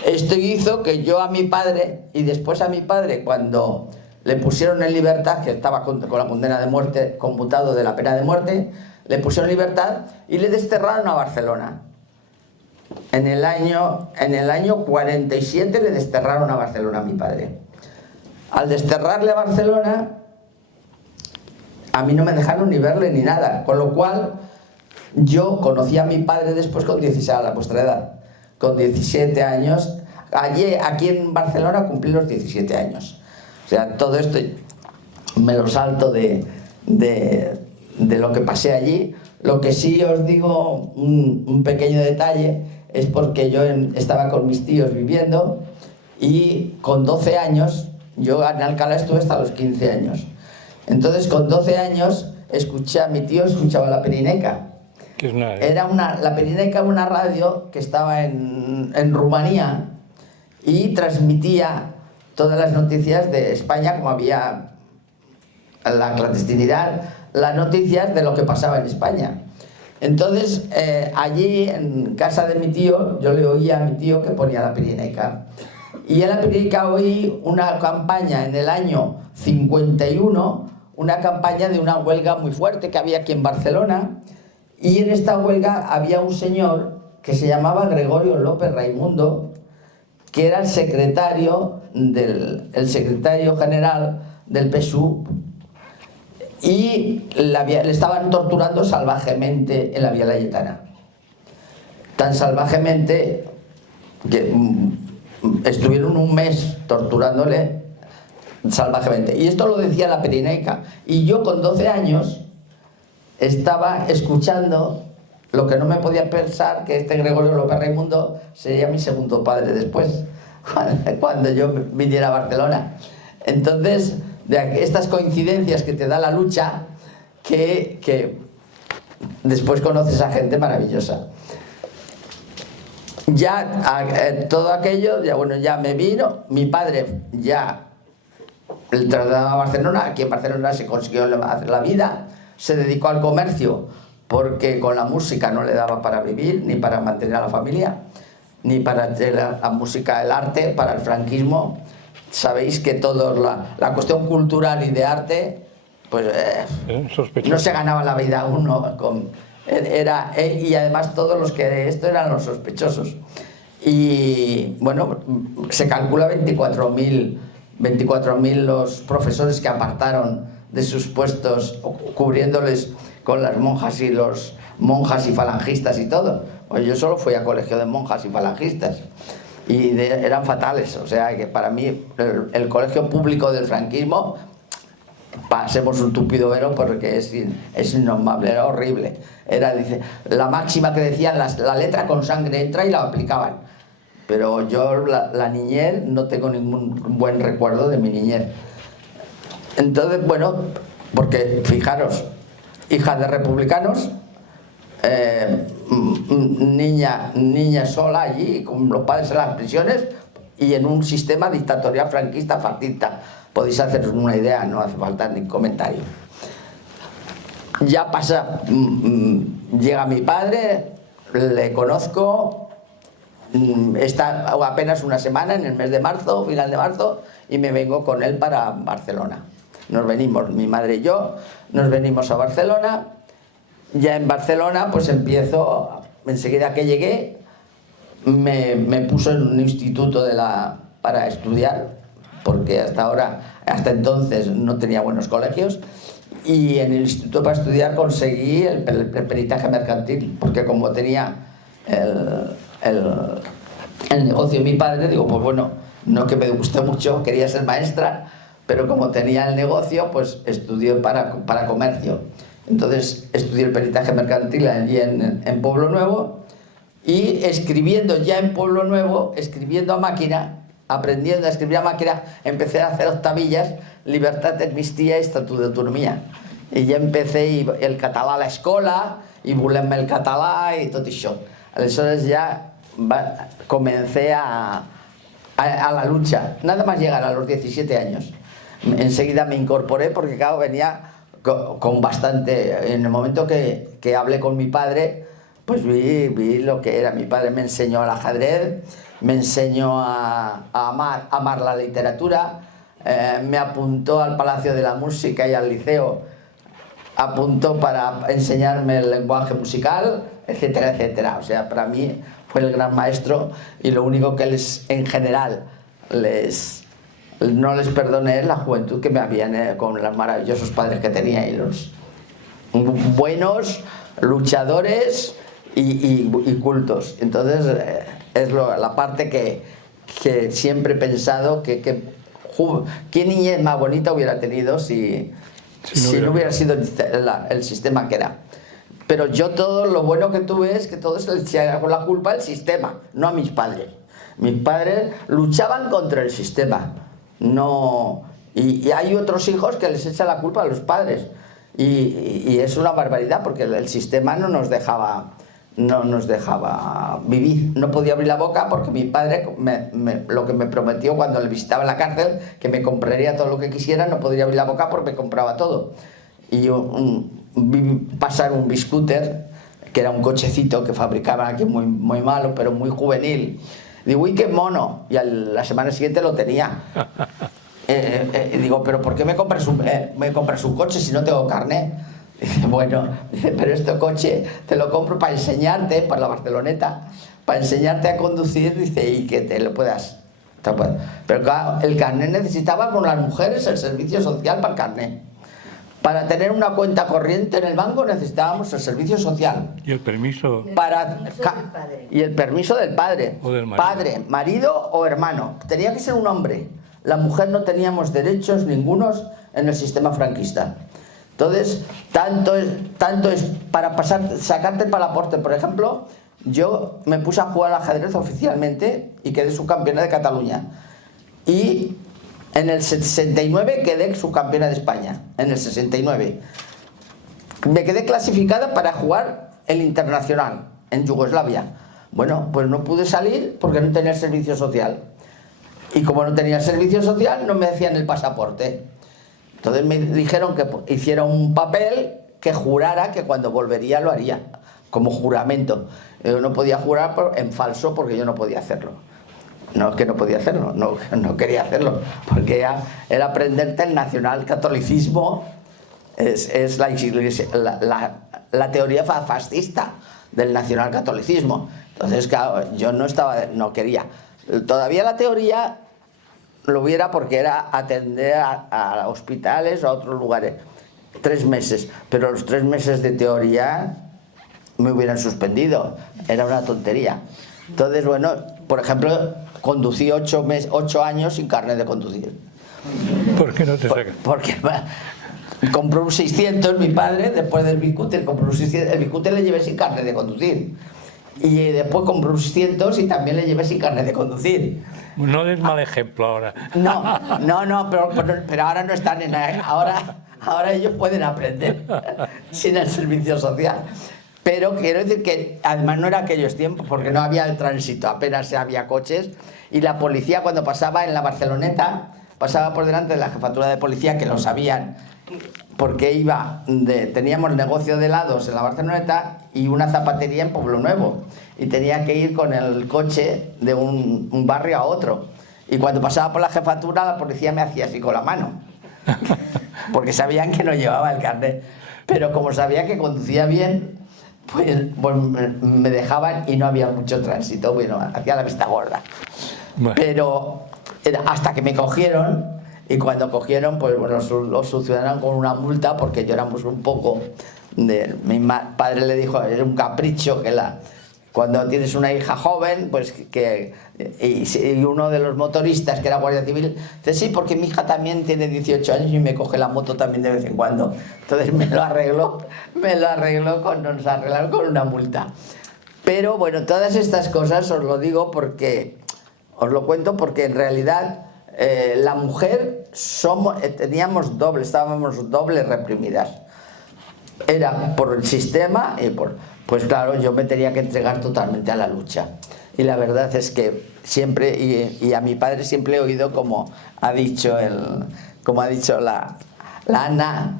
Esto hizo que yo a mi padre, y después a mi padre, cuando le pusieron en libertad, que estaba con la condena de muerte, conmutado de la pena de muerte, le pusieron en libertad y le desterraron a Barcelona. En el año 47 le desterraron a Barcelona a mi padre. Al desterrarle a Barcelona, a mí no me dejaron ni verle ni nada, con lo cual yo conocí a mi padre después con 16, a vuestra edad, con 17 años. Aquí en Barcelona cumplí los 17 años. O sea, todo esto me lo salto de lo que pasé allí. Lo que sí os digo, un pequeño detalle, es porque yo estaba con mis tíos viviendo y con 12 años, yo en Alcalá estuve hasta los 15 años. Entonces con 12 años escuché a mi tío, escuchaba La Perineca. ¿Qué es una? La Perineca era una radio que estaba en Rumanía y transmitía todas las noticias de España, como había la clandestinidad, las noticias de lo que pasaba en España. Entonces, allí en casa de mi tío, yo le oía a mi tío que ponía La Perineca. Y en La Perineca oí una campaña en el año 51, una campaña de una huelga muy fuerte que había aquí en Barcelona. Y en esta huelga había un señor que se llamaba Gregorio López Raimundo, que era el secretario general del PSUV, y le estaban torturando salvajemente en la Vía Laietana. Tan salvajemente que estuvieron un mes torturándole salvajemente. Y esto lo decía La Perineca. Y yo con 12 años estaba escuchando lo que no me podía pensar, que este Gregorio López Raimundo sería mi segundo padre después, cuando yo viniera a Barcelona. Entonces, de estas coincidencias que te da la lucha, que después conoces a gente maravillosa. Ya todo aquello, ya me vino, mi padre ya el trasladado a Barcelona, aquí en Barcelona se consiguió hacer la vida, se dedicó al comercio porque con la música no le daba para vivir, ni para mantener a la familia, ni para la música, el arte, para el franquismo. Sabéis que todo la cuestión cultural y de arte, pues no se ganaba la vida uno con... y además todos los que esto eran los sospechosos. Y bueno, se calcula 24.000 los profesores que apartaron de sus puestos, cubriéndoles con las monjas y los monjas y falangistas y todo. Pues yo solo fui a colegio de monjas y falangistas y eran fatales. O sea que para mí el colegio público del franquismo, pasemos un tupido velo porque es innombrable, era horrible. Dice, la máxima que decían, la letra con sangre entra, y la aplicaban. Pero yo la niñez no tengo ningún buen recuerdo de mi niñez. Entonces, bueno, porque fijaros, hija de republicanos, niña sola allí, con los padres en las prisiones y en un sistema dictatorial franquista, fascista. Podéis haceros una idea, no hace falta ni comentario. Ya pasa, llega mi padre, le conozco, está apenas una semana en el mes de marzo, final de marzo, y me vengo con él para Barcelona. Nos venimos, mi madre y yo, nos venimos a Barcelona. Ya en Barcelona, pues empiezo, enseguida que llegué, me puso en un instituto para estudiar, porque hasta entonces no tenía buenos colegios, y en el instituto para estudiar conseguí el peritaje mercantil, porque como tenía el negocio de mi padre, digo, pues bueno, no que me guste mucho, quería ser maestra, pero como tenía el negocio, pues estudié para comercio. Entonces estudié el peritaje mercantil allí en Pueblo Nuevo, y escribiendo ya en Pueblo Nuevo, escribiendo a máquina, aprendiendo a escribir a máquina, empecé a hacer octavillas, Libertad, Amnistía y Estatut d'Autonomia. I ja empecé el català a l'escola, i volem el català i tot això. Aleshores ya comencé a la lucha, nada más llegar a los 17 años. Enseguida me incorporé porque claro, venía con bastante... En el momento que hablé con mi padre, pues vi lo que era. Mi padre me enseñó al ajedrez, me enseñó a amar la literatura, me apuntó al Palacio de la Música y al Liceo, apuntó para enseñarme el lenguaje musical, etcétera, etcétera. O sea, para mí fue el gran maestro, y lo único que en general no les perdoné es la juventud que me habían, con los maravillosos padres que tenía, y los buenos luchadores y cultos. Entonces es la parte que siempre he pensado que qué niñez más bonita hubiera tenido si no hubiera sido el sistema que era. Pero yo todo lo bueno que tuve es que todo se le echaba con la culpa al sistema, no a mis padres. Mis padres luchaban contra el sistema. No, y hay otros hijos que les echan la culpa a los padres. Y es una barbaridad, porque el sistema no nos dejaba vivir. No podía abrir la boca porque mi padre, lo que me prometió cuando le visitaba en la cárcel, que me compraría todo lo que quisiera, no podría abrir la boca porque me compraba todo. Y yo vi pasar un biscooter, que era un cochecito que fabricaban aquí muy, muy malo, pero muy juvenil. Digo, uy, qué mono. Y la semana siguiente lo tenía. Digo, pero ¿por qué me compras un coche si no tengo carnet? Dice, bueno, pero este coche te lo compro para enseñarte, para la Barceloneta, para enseñarte a conducir, dice, y que te lo puedas. Pero claro, el carnet necesitaba con las mujeres el servicio social para el carnet. Para tener una cuenta corriente en el banco necesitábamos el servicio social. ¿Y el permiso? Y el permiso del padre. O del marido. Padre, marido o hermano. Tenía que ser un hombre. La mujer no teníamos derechos ningunos en el sistema franquista. Entonces, tanto es para sacarte el pasaporte. Por ejemplo, yo me puse a jugar al ajedrez oficialmente y quedé subcampeona de Cataluña. Y en el 69 quedé subcampeona de España, en el 69. Me quedé clasificada para jugar el internacional en Yugoslavia. Bueno, pues no pude salir porque no tenía servicio social. Y como no tenía servicio social, no me hacían el pasaporte. Entonces me dijeron que hiciera un papel que jurara que cuando volvería lo haría, como juramento. Yo no podía jurar en falso porque yo no podía hacerlo. No es que no podía hacerlo, no quería hacerlo, porque era aprenderte el nacionalcatolicismo, es la teoría fascista del nacionalcatolicismo. Entonces, claro, yo no quería. Todavía la teoría lo hubiera, porque era atender a hospitales o a otros lugares. 3 meses, pero los 3 meses de teoría me hubieran suspendido, era una tontería. Entonces, bueno, por ejemplo, conducí 8 años sin carnet de conducir. ¿Por qué no te sacan? Porque compró un 600 mi padre, después del biscooter compró un 600, el biscooter le llevé sin carnet de conducir. Y después compró un 600 y también le llevé sin carnet de conducir. No des mal ejemplo ahora. No, pero ahora no están en... Ahora ellos pueden aprender sin el servicio social. Pero quiero decir que además no era aquellos tiempos, porque no había el tránsito, apenas había coches, y la policía cuando pasaba en la Barceloneta, pasaba por delante de la jefatura de policía, que lo sabían, porque teníamos negocio de helados en la Barceloneta y una zapatería en Pueblo Nuevo, y tenía que ir con el coche de un barrio a otro, y cuando pasaba por la jefatura la policía me hacía así con la mano, porque sabían que no llevaba el carnet, pero como sabía que conducía bien, pues me dejaban y no había mucho tránsito. Bueno, hacía la vista gorda. Bueno. Pero hasta que me cogieron, y cuando cogieron, pues bueno, lo solucionaron con una multa, porque lloramos un poco. Mi padre le dijo, era un capricho que cuando tienes una hija joven, pues y uno de los motoristas, que era guardia civil, dice, sí, porque mi hija también tiene 18 años y me coge la moto también de vez en cuando. Entonces nos arreglaron con una multa. Pero bueno, todas estas cosas os lo cuento porque en realidad la mujer estábamos doble reprimidas. Era por el sistema y pues claro, yo me tenía que entregar totalmente a la lucha. Y la verdad es que siempre, y a mi padre siempre he oído como ha dicho la Ana,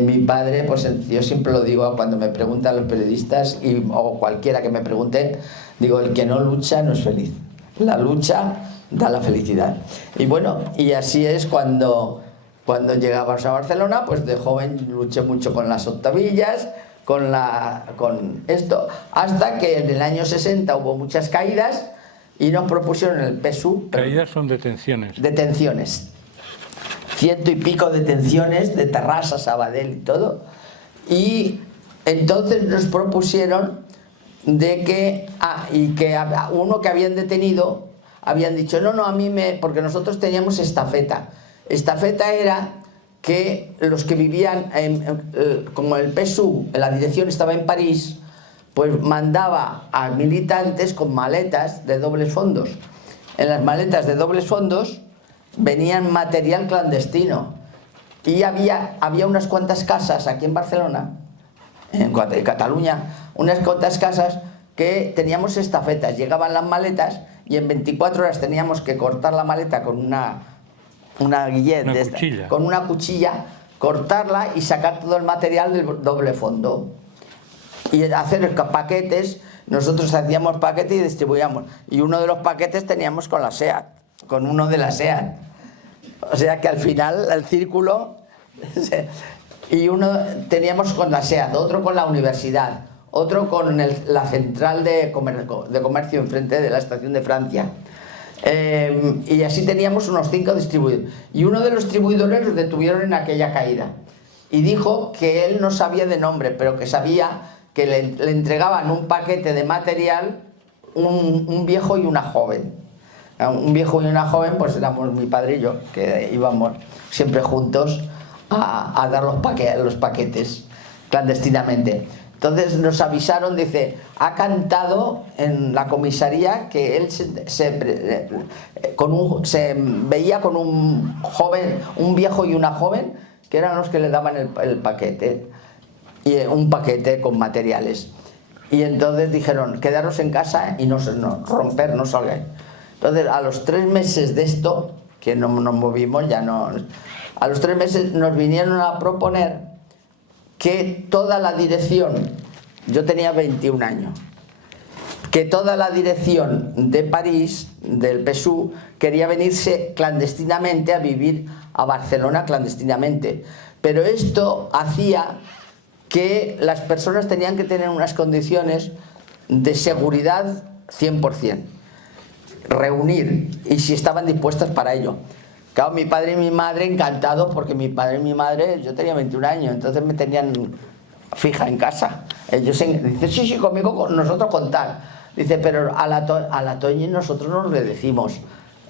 mi padre, pues yo siempre lo digo cuando me preguntan los periodistas o cualquiera que me pregunte, digo, el que no lucha no es feliz. La lucha da la felicidad. Y bueno, y así es cuando llegabas a Barcelona, pues de joven luché mucho con las octavillas, con esto, hasta que en el año 60 hubo muchas caídas y nos propusieron el PSU. Caídas son detenciones. Detenciones. 100 y pico detenciones de Terrassa, Sabadell y todo. Y entonces nos propusieron de que, uno que habían detenido, habían dicho, no, porque nosotros teníamos estafeta. Estafeta era que los que vivían, como el PSU, la dirección estaba en París, pues mandaba a militantes con maletas de dobles fondos. En las maletas de dobles fondos venían material clandestino. Y había unas cuantas casas aquí en Barcelona, en Cataluña, unas cuantas casas que teníamos estafetas. Llegaban las maletas y en 24 horas teníamos que cortar la maleta con una cuchilla. Con una cuchilla, cortarla y sacar todo el material del doble fondo. Y hacer paquetes. Nosotros hacíamos paquetes y distribuíamos. Y uno de los paquetes teníamos con la SEAT, con uno de la SEAT. O sea que al final el círculo... Y uno teníamos con la SEAT, otro con la universidad, otro con la central de comercio enfrente de la estación de Francia. Y así teníamos unos 5 distribuidores. Y uno de los distribuidores los detuvieron en aquella caída. Y dijo que él no sabía de nombre, pero que sabía que le entregaban un paquete de material un viejo y una joven. Un viejo y una joven, pues éramos mi padre y yo, que íbamos siempre juntos a dar los paquetes clandestinamente. Entonces nos avisaron, dice, ha cantado en la comisaría que él se veía con un joven, un viejo y una joven, que eran los que le daban el paquete, y un paquete con materiales. Y entonces dijeron, quedaros en casa y no romper, no salgáis. Entonces a los 3 meses de esto, que no nos movimos, a los 3 meses nos vinieron a proponer que toda la dirección, yo tenía 21 años, que toda la dirección de París, del PSU, quería venirse clandestinamente a vivir a Barcelona clandestinamente. Pero esto hacía que las personas tenían que tener unas condiciones de seguridad 100%, reunir, y si estaban dispuestas para ello. Claro, mi padre y mi madre encantados, porque mi padre y mi madre, yo tenía 21 años, entonces me tenían fija en casa. Ellos dicen, sí, conmigo, nosotros contar. Dice, pero a la Toñi nosotros no le decimos,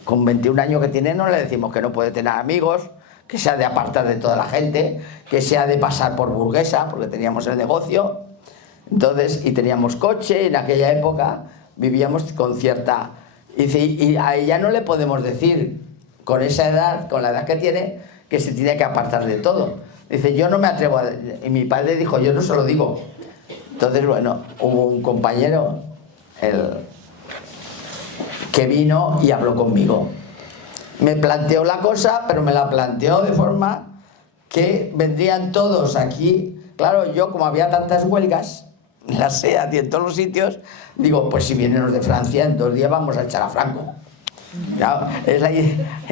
con 21 años que tiene, no le decimos que no puede tener amigos, que se ha de apartar de toda la gente, que se ha de pasar por burguesa, porque teníamos el negocio. Entonces, y teníamos coche, en aquella época vivíamos con cierta... Dice, y a ella no le podemos decir, con esa edad, con la edad que tiene, que se tiene que apartar de todo. Dice, yo no me atrevo a... Y mi padre dijo, yo no se lo digo. Entonces, bueno, hubo un compañero que vino y habló conmigo. Me planteó la cosa, pero me la planteó de forma que vendrían todos aquí. Claro, yo como había tantas huelgas, en la SEAT y en todos los sitios, digo, pues si vienen los de Francia, en 2 días vamos a echar a Franco. Claro,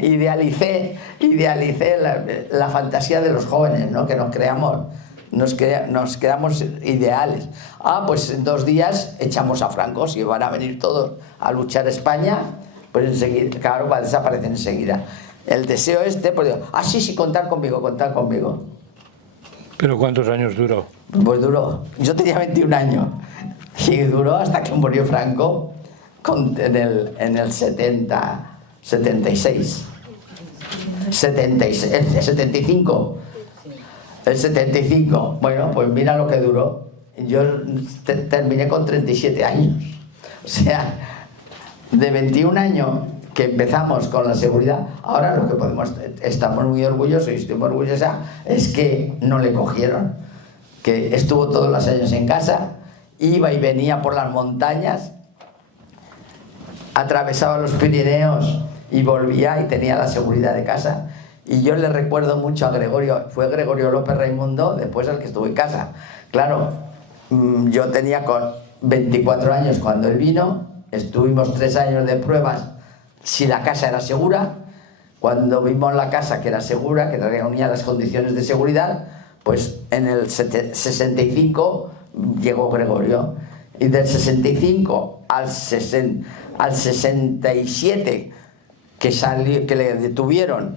idealicé la fantasía de los jóvenes, ¿no? Que nos creamos ideales. Pues en 2 días echamos a Franco. Si van a venir todos a luchar España, pues enseguida, claro, va a desaparecer enseguida. El deseo pues digo, sí, contar conmigo. ¿Pero cuántos años duró? Pues duró, yo tenía 21 años y duró hasta que murió Franco en el 76. El 75. El 75. Bueno, pues mira lo que duró. Yo terminé con 37 años. O sea, de 21 años que empezamos con la seguridad, ahora lo que estamos muy orgullosos y estoy muy orgullosa, es que no le cogieron. Que estuvo todos los años en casa, iba y venía por las montañas, atravesaba los Pirineos y volvía y tenía la seguridad de casa. Y yo le recuerdo mucho a Gregorio, fue Gregorio López Raimundo, después el que estuvo en casa. Claro, yo tenía con 24 años cuando él vino, estuvimos 3 años de pruebas si la casa era segura. Cuando vimos la casa que era segura, que reunía las condiciones de seguridad, pues en el 65 llegó Gregorio. Y del 65 al 67 que le detuvieron,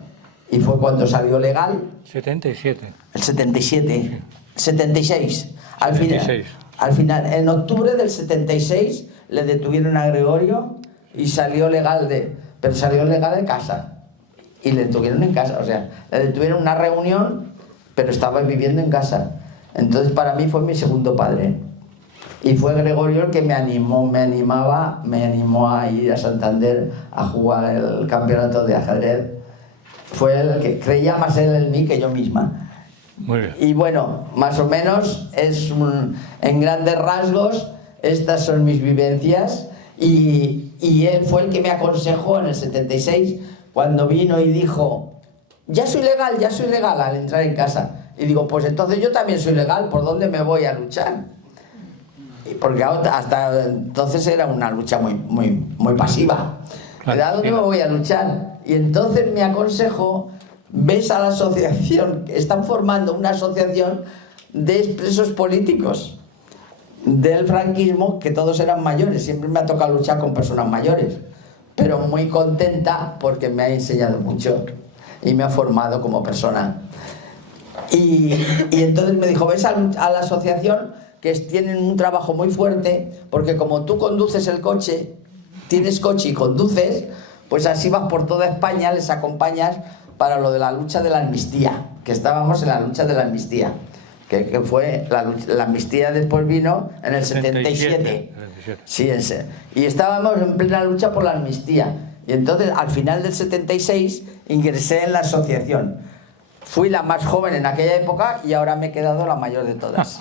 y fue cuando salió legal. 77. El 77. 76. Al 76. Al final, en octubre del 76 le detuvieron a Gregorio y salió legal pero salió legal de casa. Y le detuvieron en casa, o sea, le detuvieron en una reunión, pero estaba viviendo en casa. Entonces para mí fue mi segundo padre. Y fue Gregorio el que me animó a ir a Santander a jugar el campeonato de ajedrez. Fue el que creía más él en mí que yo misma. Muy bien. Y bueno, más o menos en grandes rasgos, estas son mis vivencias. Y él fue el que me aconsejó en el 76, cuando vino y dijo: ya soy legal al entrar en casa. Y digo, pues entonces yo también soy legal, ¿por dónde me voy a luchar? Porque hasta entonces era una lucha muy pasiva. ¿A dónde me voy a luchar? Y entonces me aconsejó: ves a la asociación, están formando una asociación de presos políticos del franquismo, que todos eran mayores. Siempre me ha tocado luchar con personas mayores, pero muy contenta porque me ha enseñado mucho y me ha formado como persona. Y entonces me dijo: ves a la asociación, que tienen un trabajo muy fuerte, porque como tú conduces el coche, tienes coche y conduces, pues así vas por toda España, les acompañas para lo de la lucha de la amnistía, que estábamos en la lucha de la amnistía, que fue la amnistía, después vino en el 77. Sí, y estábamos en plena lucha por la amnistía. Y entonces al final del 76 ingresé en la asociación. Fui la más joven en aquella época y ahora me he quedado la mayor de todas.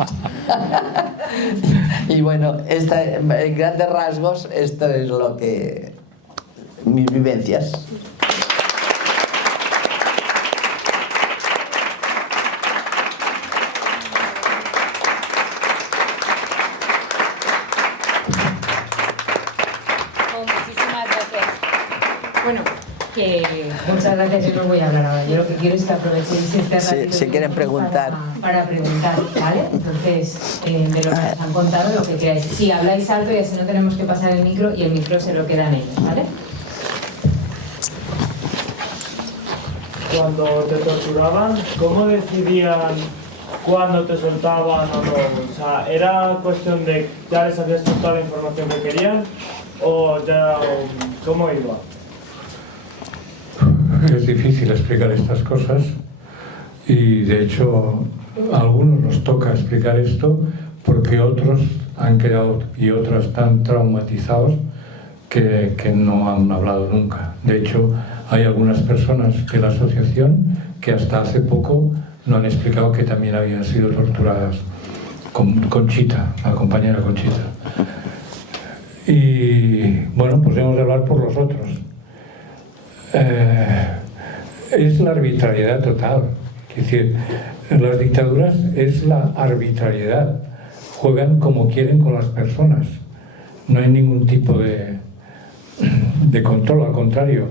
Y bueno, en grandes rasgos, esto es lo que... mis vivencias. Muchísimas gracias. Bueno, muchas gracias. Yo no voy a hablar ahora. Yo lo que quiero es que aprovechéis este ratito Si quieren preguntar. para preguntar, ¿vale? Entonces, de lo que os han contado, lo que queráis. Sí, habláis alto y así no tenemos que pasar el micro, y el micro se lo quedan ellos, ¿vale? Cuando te torturaban, ¿cómo decidían cuándo te soltaban o no? O sea, ¿era cuestión de ya les habías soltado la información que querían o ya cómo iba? Es difícil explicar estas cosas y de hecho a algunos nos toca explicar esto porque otros han quedado y otras tan traumatizados que no han hablado nunca. De hecho, hay algunas personas de la asociación que hasta hace poco no han explicado que también habían sido torturadas. Conchita, la compañera Conchita. Y bueno, pues hemos de hablar por los otros. Es la arbitrariedad total. Es decir, las dictaduras es la arbitrariedad. Juegan como quieren con las personas. No hay ningún tipo de control, al contrario.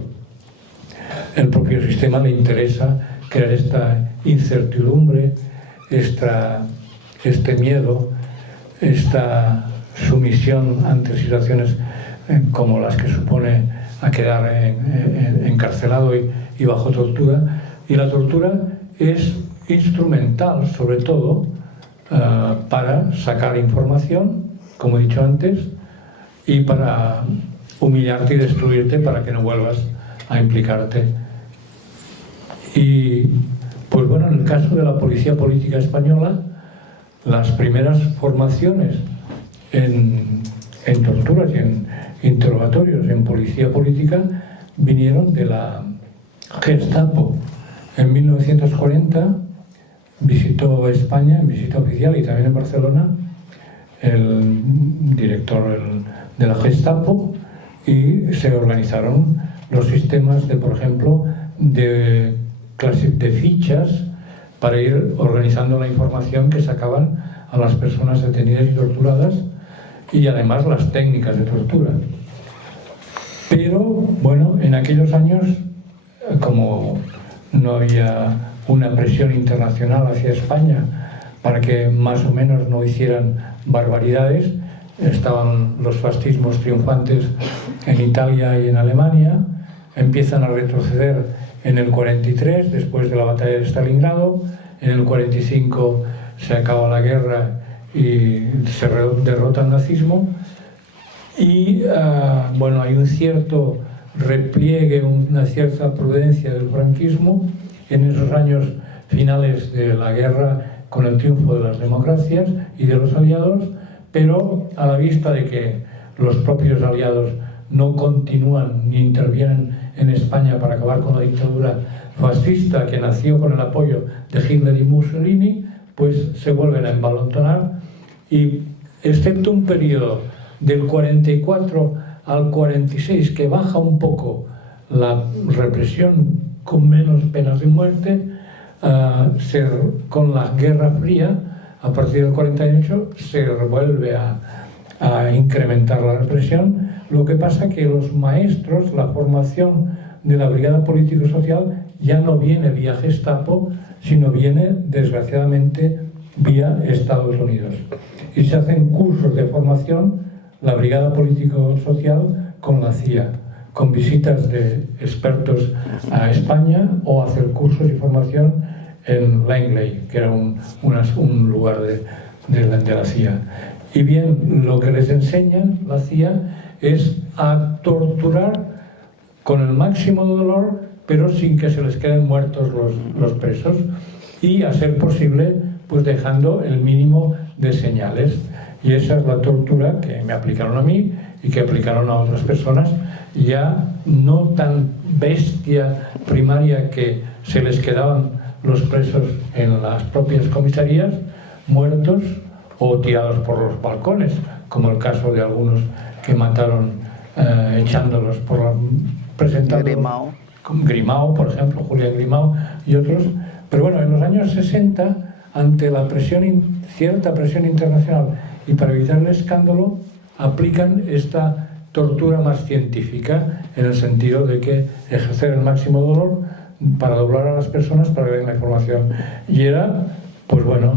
El propio sistema le interesa crear esta incertidumbre, este miedo, esta sumisión ante situaciones como las que supone a quedar encarcelado y bajo tortura. Y la tortura es instrumental, sobre todo, para sacar información, como he dicho antes, y para humillarte y destruirte para que no vuelvas a implicarte. Y pues bueno, en el caso de la policía política española, las primeras formaciones en torturas y en interrogatorios en policía política vinieron de la Gestapo. En 1940 visitó España en visita oficial y también en Barcelona el director de la Gestapo y se organizaron los sistemas de, por ejemplo, de fichas para ir organizando la información que sacaban a las personas detenidas y torturadas y además las técnicas de tortura. Pero bueno, en aquellos años, como no había una presión internacional hacia España para que más o menos no hicieran barbaridades, estaban los fascismos triunfantes en Italia y en Alemania, empiezan a retroceder en el 43, después de la batalla de Stalingrado, en el 45 se acaba la guerra y se derrota el nazismo, y bueno, hay un cierto repliegue, una cierta prudencia del franquismo en esos años finales de la guerra, con el triunfo de las democracias y de los aliados, pero a la vista de que los propios aliados no continúan ni intervienen en España para acabar con la dictadura fascista que nació con el apoyo de Hitler y Mussolini, pues se vuelven a embalontonar, y excepto un periodo del 44 al 46 que baja un poco la represión con menos penas de muerte, con la Guerra Fría, a partir del 48 se vuelve a incrementar la represión. Lo que pasa que los maestros, la formación de la Brigada Político-Social ya no viene vía Gestapo, sino viene, desgraciadamente, vía Estados Unidos. Y se hacen cursos de formación, la Brigada Político-Social con la CIA, con visitas de expertos a España, o hacer cursos y formación en Langley, que era un lugar de la CIA. Y bien, lo que les enseñan la CIA es a torturar con el máximo de dolor, pero sin que se les queden muertos los presos, y a ser posible, pues dejando el mínimo de señales. Y esa es la tortura que me aplicaron a mí y que aplicaron a otras personas, ya no tan bestia primaria que se les quedaban los presos en las propias comisarías, muertos o tirados por los balcones, como el caso de algunos que mataron echándolos presentando Grimao, por ejemplo, Julián Grimao y otros. Pero bueno, en los años 60, ante la cierta presión internacional y para evitar el escándalo, aplican esta tortura más científica, en el sentido de que ejercer el máximo dolor para doblar a las personas para que den la información. Y era, pues bueno,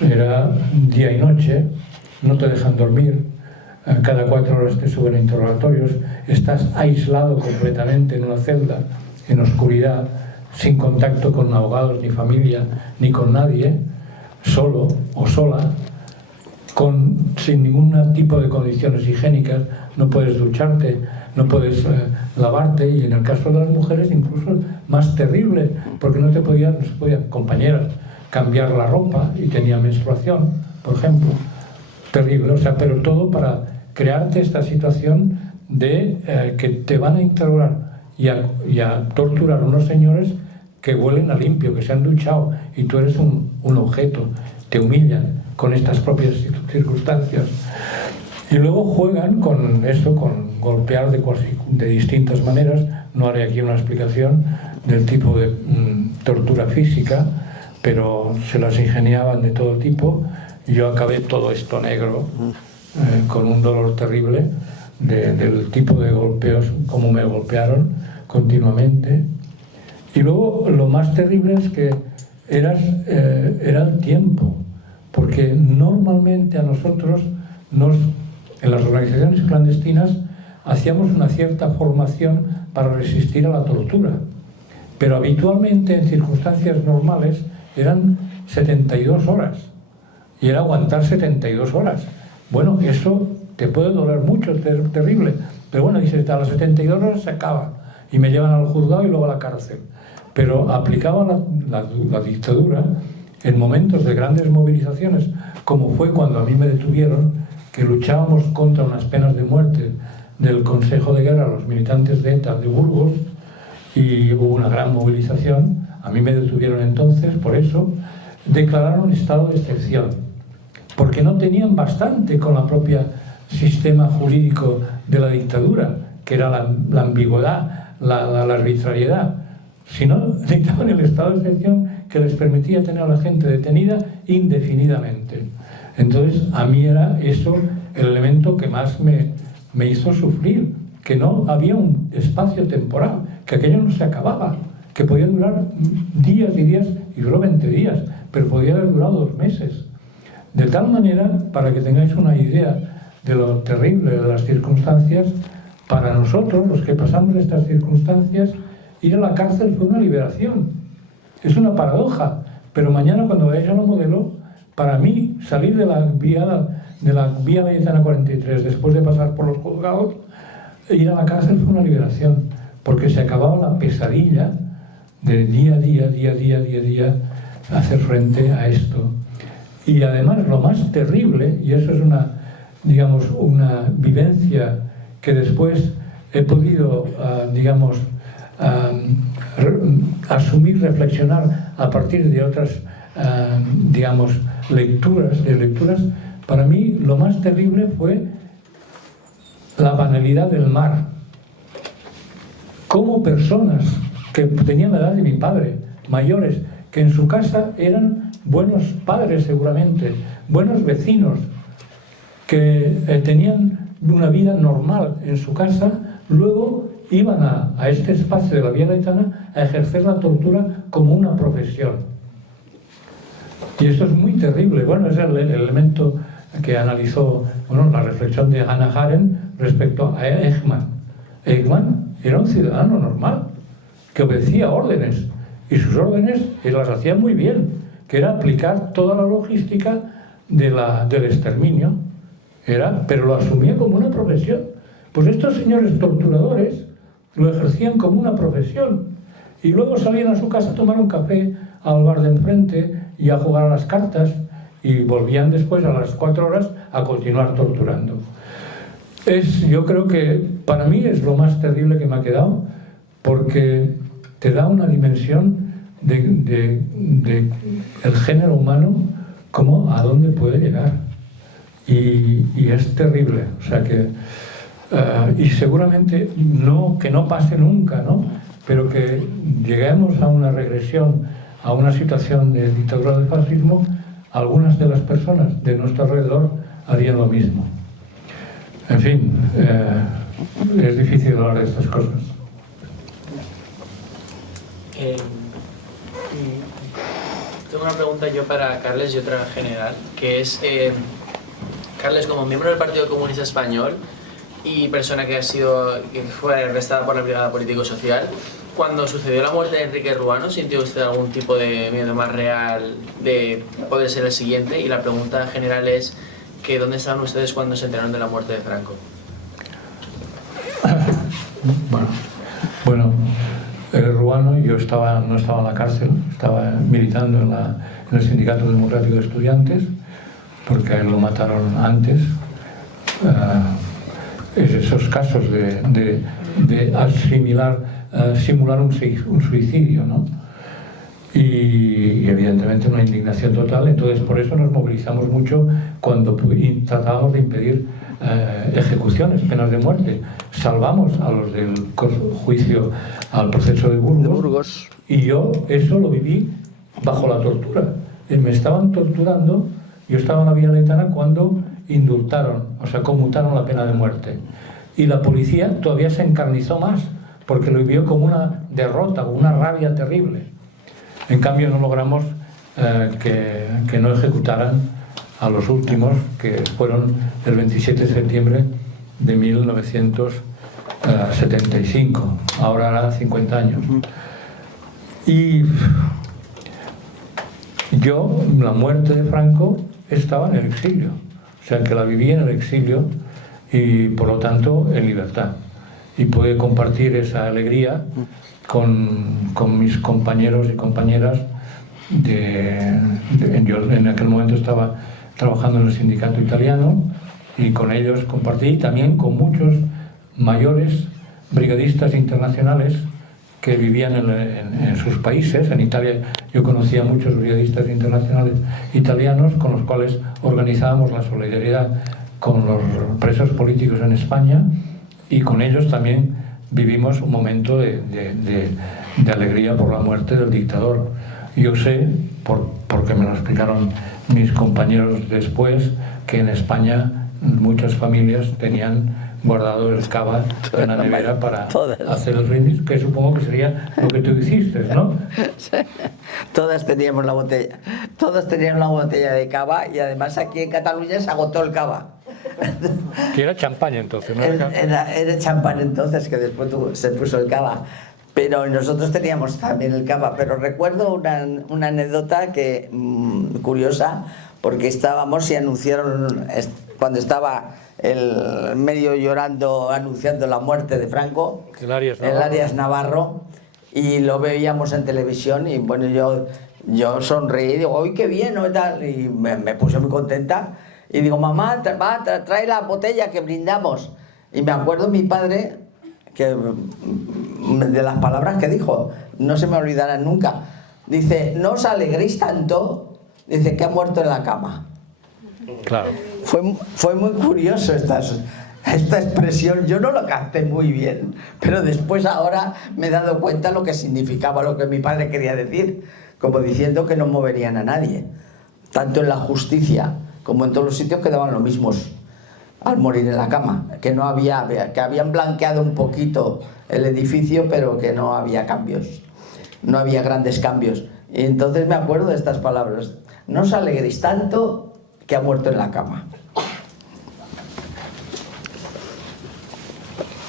era día y noche, no te dejan dormir, cada 4 horas te suben a interrogatorios, estás aislado completamente en una celda, en oscuridad, sin contacto con abogados, ni familia, ni con nadie, solo o sola, sin ningún tipo de condiciones higiénicas, no puedes ducharte, no puedes lavarte, y en el caso de las mujeres incluso más terrible, porque no se podían, compañeras, cambiar la ropa y tenía menstruación, por ejemplo. Terrible, o sea, pero todo para crearte esta situación de que te van a interrogar y a torturar a unos señores que huelen a limpio, que se han duchado, y tú eres un objeto, te humillan con estas propias circunstancias. Y luego juegan con eso, con golpear de distintas maneras. No haré aquí una explicación del tipo de tortura física, pero se las ingeniaban de todo tipo. Yo acabé todo esto negro, con un dolor terrible del tipo de golpeos, como me golpearon continuamente. Y luego lo más terrible es que era el tiempo, porque normalmente a nosotros en las organizaciones clandestinas hacíamos una cierta formación para resistir a la tortura, pero habitualmente en circunstancias normales eran 72 horas, y era aguantar 72 horas. Bueno, eso te puede doler mucho, es terrible, pero bueno, dices, a las 72 horas se acaba, y me llevan al juzgado y luego a la cárcel. Pero aplicaba la dictadura en momentos de grandes movilizaciones, como fue cuando a mí me detuvieron, que luchábamos contra unas penas de muerte del Consejo de Guerra, los militantes de ETA de Burgos, y hubo una gran movilización. A mí me detuvieron entonces, por eso declararon estado de excepción, porque no tenían bastante con la propia sistema jurídico de la dictadura, que era la ambigüedad, la arbitrariedad, sino necesitaban el estado de excepción que les permitía tener a la gente detenida indefinidamente. Entonces, a mí era eso el elemento que más me hizo sufrir, que no había un espacio temporal, que aquello no se acababa, que podía durar días y días, y duró 20 días, pero podía haber durado 2 meses. De tal manera, para que tengáis una idea de lo terrible de las circunstancias, para nosotros, los que pasamos estas circunstancias, ir a la cárcel fue una liberación. Es una paradoja, pero mañana cuando vayáis a la Modelo, para mí, salir de la vía Layetana 43, después de pasar por los juzgados, ir a la cárcel fue una liberación, porque se acababa la pesadilla de día a día hacer frente a esto. Y además lo más terrible, y eso es una vivencia que después he podido, asumir, reflexionar a partir de otras, lecturas, para mí lo más terrible fue la banalidad del mar. Cómo personas que tenían la edad de mi padre, mayores, que en su casa eran buenos padres seguramente, buenos vecinos, que tenían una vida normal en su casa, luego iban a este espacio de la Vía Layetana a ejercer la tortura como una profesión. Y esto es muy terrible. Bueno, es el elemento que analizó la reflexión de Hannah Arendt respecto a Eichmann. Eichmann era un ciudadano normal, que obedecía órdenes, y sus órdenes las hacía muy bien, que era aplicar toda la logística del exterminio, pero lo asumía como una profesión. Pues estos señores torturadores lo ejercían como una profesión, y luego salían a su casa a tomar un café al bar de enfrente y a jugar a las cartas, y volvían después a las 4 horas a continuar torturando. Yo creo que para mí es lo más terrible que me ha quedado, porque te da una dimensión de el género humano, como a dónde puede llegar, y es terrible. O sea que y seguramente que no pase nunca, ¿no? Pero que lleguemos a una regresión, a una situación de dictadura del fascismo, algunas de las personas de nuestro alrededor harían lo mismo. En fin, es difícil hablar de estas cosas. Tengo una pregunta yo para Carles y otra general, que es, Carles, como miembro del Partido Comunista Español y persona que fue arrestada por la Brigada Político-Social, cuando sucedió la muerte de Enrique Ruano, ¿sintió usted algún tipo de miedo más real de poder ser el siguiente? Y la pregunta general es que ¿dónde estaban ustedes cuando se enteraron de la muerte de Franco? Bueno, Ruano, yo no estaba en la cárcel, estaba militando en el Sindicato Democrático de Estudiantes, porque a él lo mataron antes. Es esos casos de simular un suicidio, ¿no? Y evidentemente una indignación total. Entonces por eso nos movilizamos mucho cuando tratábamos de impedir ejecuciones, penas de muerte. Salvamos a los del juicio al proceso de Burgos, y yo eso lo viví bajo la tortura. Me estaban torturando, yo estaba en la Vía Layetana cuando conmutaron la pena de muerte, y la policía todavía se encarnizó más porque lo vivió como una derrota, como una rabia terrible. En cambio no logramos que no ejecutaran a los últimos, que fueron el 27 de septiembre de 1975, ahora hará 50 años. Y yo, la muerte de Franco, estaba en el exilio, o sea que la viví en el exilio y por lo tanto en libertad. Y pude compartir esa alegría con mis compañeros y compañeras. Yo en aquel momento estaba trabajando en el sindicato italiano y con ellos compartí, también con muchos mayores brigadistas internacionales que vivían en sus países. En Italia yo conocía a muchos brigadistas internacionales italianos con los cuales organizábamos la solidaridad con los presos políticos en España, y con ellos también vivimos un momento de alegría por la muerte del dictador. Yo sé, porque me lo explicaron mis compañeros después, que en España muchas familias tenían guardado el cava en la nevera para Todas. hacer el brindis, que supongo que sería lo que tú hiciste, ¿no? Todas teníamos la botella. Todos tenían la botella de cava y además aquí en Cataluña se agotó el cava. Que era champaña entonces, ¿no? Era champán entonces, que después se puso el cava. Pero nosotros teníamos también el cava. Pero recuerdo una anécdota que curiosa, porque estábamos y anunciaron, cuando estaba el medio llorando, anunciando la muerte de Franco, El Arias Navarro, y lo veíamos en televisión, y bueno, yo sonreí y digo, ¡ay, qué bien! ¿no? Y tal, y me puse muy contenta. Y digo, mamá, trae la botella que brindamos. Y me acuerdo mi padre, que de las palabras que dijo, no se me olvidarán nunca. Dice, no os alegréis tanto, dice, que ha muerto en la cama. Claro. Fue muy curioso esta expresión. Yo no lo capté muy bien, pero después ahora me he dado cuenta lo que significaba, lo que mi padre quería decir, como diciendo que no moverían a nadie. Tanto en la justicia como en todos los sitios quedaban los mismos al morir en la cama, que habían blanqueado un poquito el edificio, pero que no había cambios, no había grandes cambios. Y entonces me acuerdo de estas palabras, no os alegréis tanto que ha muerto en la cama.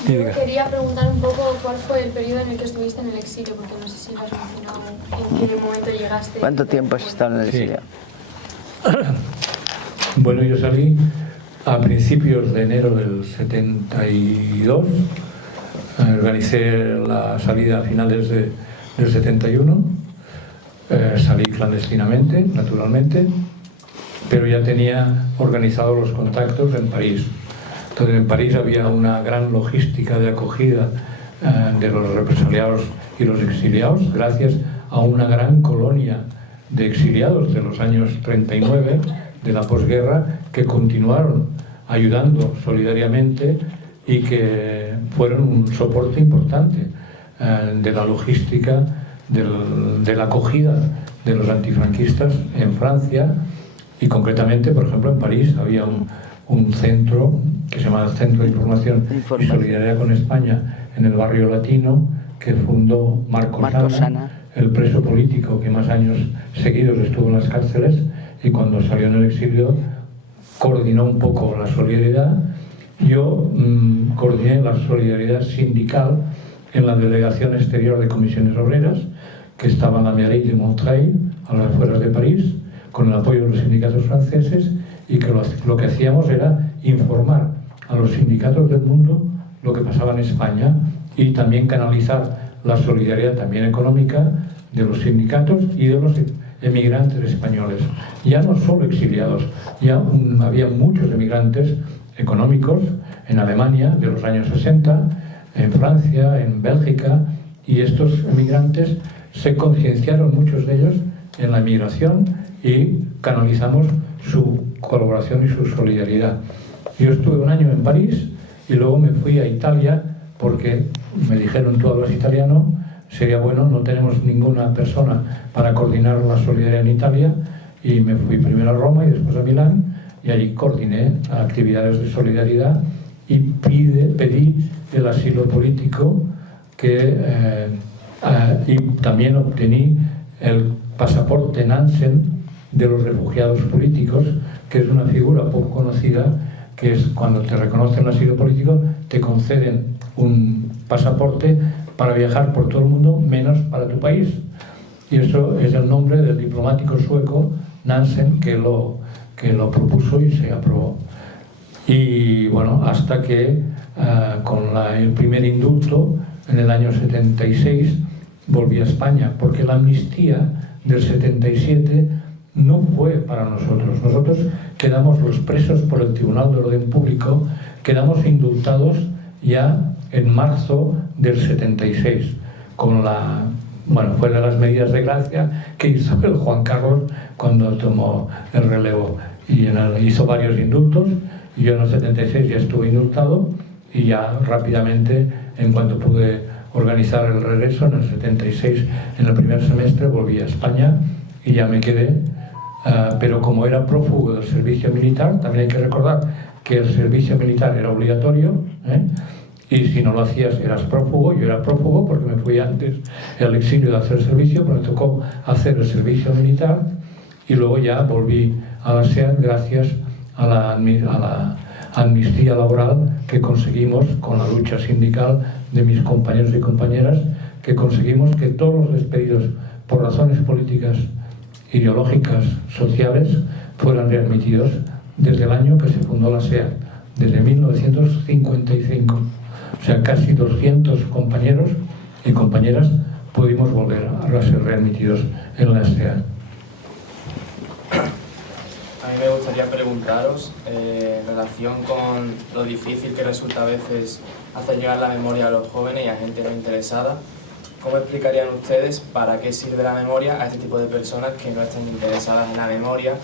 Yo quería preguntar un poco cuál fue el periodo en el que estuviste en el exilio, porque no sé si lo has mencionado, en qué momento llegaste. ¿Cuánto tiempo has estado en el exilio? Bueno, yo salí a principios de enero del 72, organicé la salida a finales del 71, salí clandestinamente, naturalmente, pero ya tenía organizados los contactos en París. Entonces en París había una gran logística de acogida de los represaliados y los exiliados, gracias a una gran colonia de exiliados de los años 39, de la posguerra, que continuaron ayudando solidariamente y que fueron un soporte importante de la logística, de la acogida de los antifranquistas en Francia, y concretamente, por ejemplo, en París había un centro que se llama Centro de Información y Solidaridad con España en el barrio latino, que fundó Marcos Sana, el preso político que más años seguidos estuvo en las cárceles, y cuando salió en el exilio coordinó un poco la solidaridad. Yo coordiné la solidaridad sindical en la Delegación Exterior de Comisiones Obreras, que estaba en la Mairie de Montreuil, a las afueras de París, con el apoyo de los sindicatos franceses, y que lo que hacíamos era informar a los sindicatos del mundo lo que pasaba en España, y también canalizar la solidaridad también económica de los sindicatos y de los emigrantes españoles. Ya no solo exiliados, ya había muchos emigrantes económicos en Alemania de los años 60, en Francia, en Bélgica, y estos emigrantes se concienciaron, muchos de ellos, en la emigración, y canalizamos su colaboración y su solidaridad. Yo estuve un año en París y luego me fui a Italia, porque me dijeron, tú hablas italiano, sería bueno, no tenemos ninguna persona para coordinar la solidaridad en Italia, y me fui primero a Roma y después a Milán, y allí coordiné actividades de solidaridad y pedí el asilo político, y también obtení el pasaporte Nansen de los refugiados políticos, que es una figura poco conocida, que es cuando te reconocen el asilo político, te conceden un pasaporte para viajar por todo el mundo, menos para tu país. Y eso es el nombre del diplomático sueco Nansen, que lo propuso y se aprobó. Y bueno, hasta que con el primer indulto, en el año 76, volví a España, porque la amnistía del 77 no fue para nosotros. Nosotros quedamos, los presos por el Tribunal de Orden Público, quedamos indultados ya en marzo del 76, con fue de las medidas de gracia que hizo el Juan Carlos cuando tomó el relevo, y hizo varios indultos, y yo en el 76 ya estuve indultado, y ya rápidamente, en cuanto pude organizar el regreso, en el 76, en el primer semestre, volví a España y ya me quedé, pero como era prófugo del servicio militar, también hay que recordar que el servicio militar era obligatorio, y si no lo hacías eras prófugo. Yo era prófugo porque me fui antes al exilio de hacer servicio, pero me tocó hacer el servicio militar y luego ya volví a la SEAT gracias a la amnistía laboral que conseguimos con la lucha sindical de mis compañeros y compañeras, que conseguimos que todos los despedidos por razones políticas, ideológicas, sociales, fueran readmitidos desde el año que se fundó la SEAT, desde 1955. O sea, casi 200 compañeros y compañeras pudimos volver a ser readmitidos en la SEAT. A mí me gustaría preguntaros, en relación con lo difícil que resulta a veces hacer llegar la memoria a los jóvenes y a gente no interesada, ¿cómo explicarían ustedes para qué sirve la memoria a este tipo de personas que no están interesadas en la memoria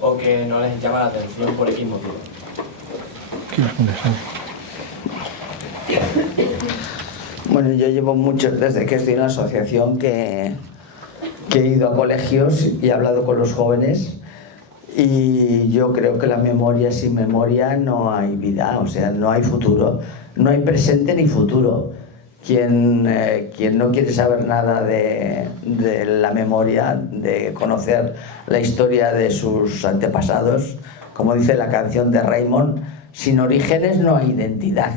o que no les llama la atención por X motivo? Bueno, yo llevo mucho, desde que estoy en la asociación, que he ido a colegios y he hablado con los jóvenes, y yo creo que la memoria, sin memoria no hay vida, o sea, no hay futuro, no hay presente ni futuro. Quien no quiere saber nada de la memoria, de conocer la historia de sus antepasados, como dice la canción de Raymond, sin orígenes no hay identidad.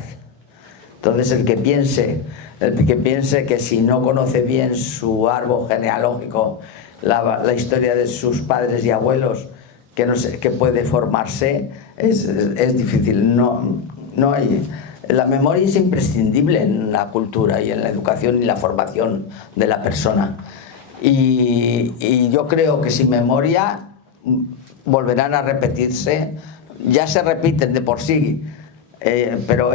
Entonces el que piense que si no conoce bien su árbol genealógico, la historia de sus padres y abuelos, que puede formarse, es difícil. No hay. La memoria es imprescindible en la cultura y en la educación y la formación de la persona. Y yo creo que sin memoria volverán a repetirse, ya se repiten de por sí, pero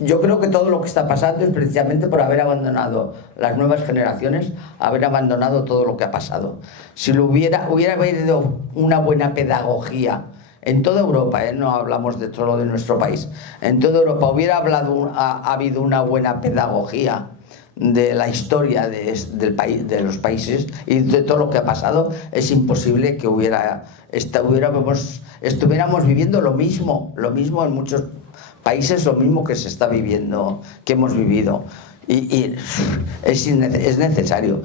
yo creo que todo lo que está pasando es precisamente por haber abandonado las nuevas generaciones, haber abandonado todo lo que ha pasado. Si hubiera habido una buena pedagogía en toda Europa, no hablamos de solo de nuestro país, en toda Europa ha habido una buena pedagogía de la historia del país, de los países y de todo lo que ha pasado, es imposible que estuviéramos viviendo lo mismo en muchos países, lo mismo que se está viviendo, que hemos vivido, y es necesario.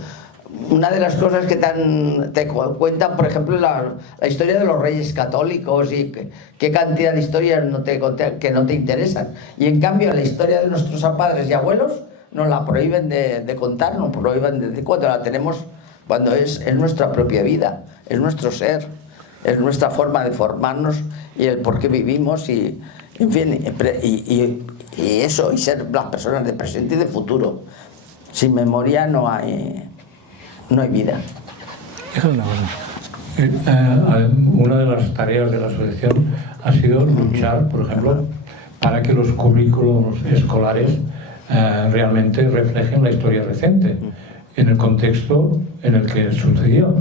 Una de las cosas que te cuentan, por ejemplo, la historia de los reyes católicos, y qué cantidad de historias que no te interesan, y en cambio la historia de nuestros padres y abuelos nos la prohíben de contar, nos prohíben de decir cuando la tenemos, cuando es nuestra propia vida, es nuestro ser, es nuestra forma de formarnos y el por qué vivimos, y en fin, y eso, y ser las personas de presente y de futuro. Sin memoria no hay vida. Una de las tareas de la asociación ha sido luchar, por ejemplo, para que los currículos escolares realmente reflejen la historia reciente en el contexto en el que sucedió.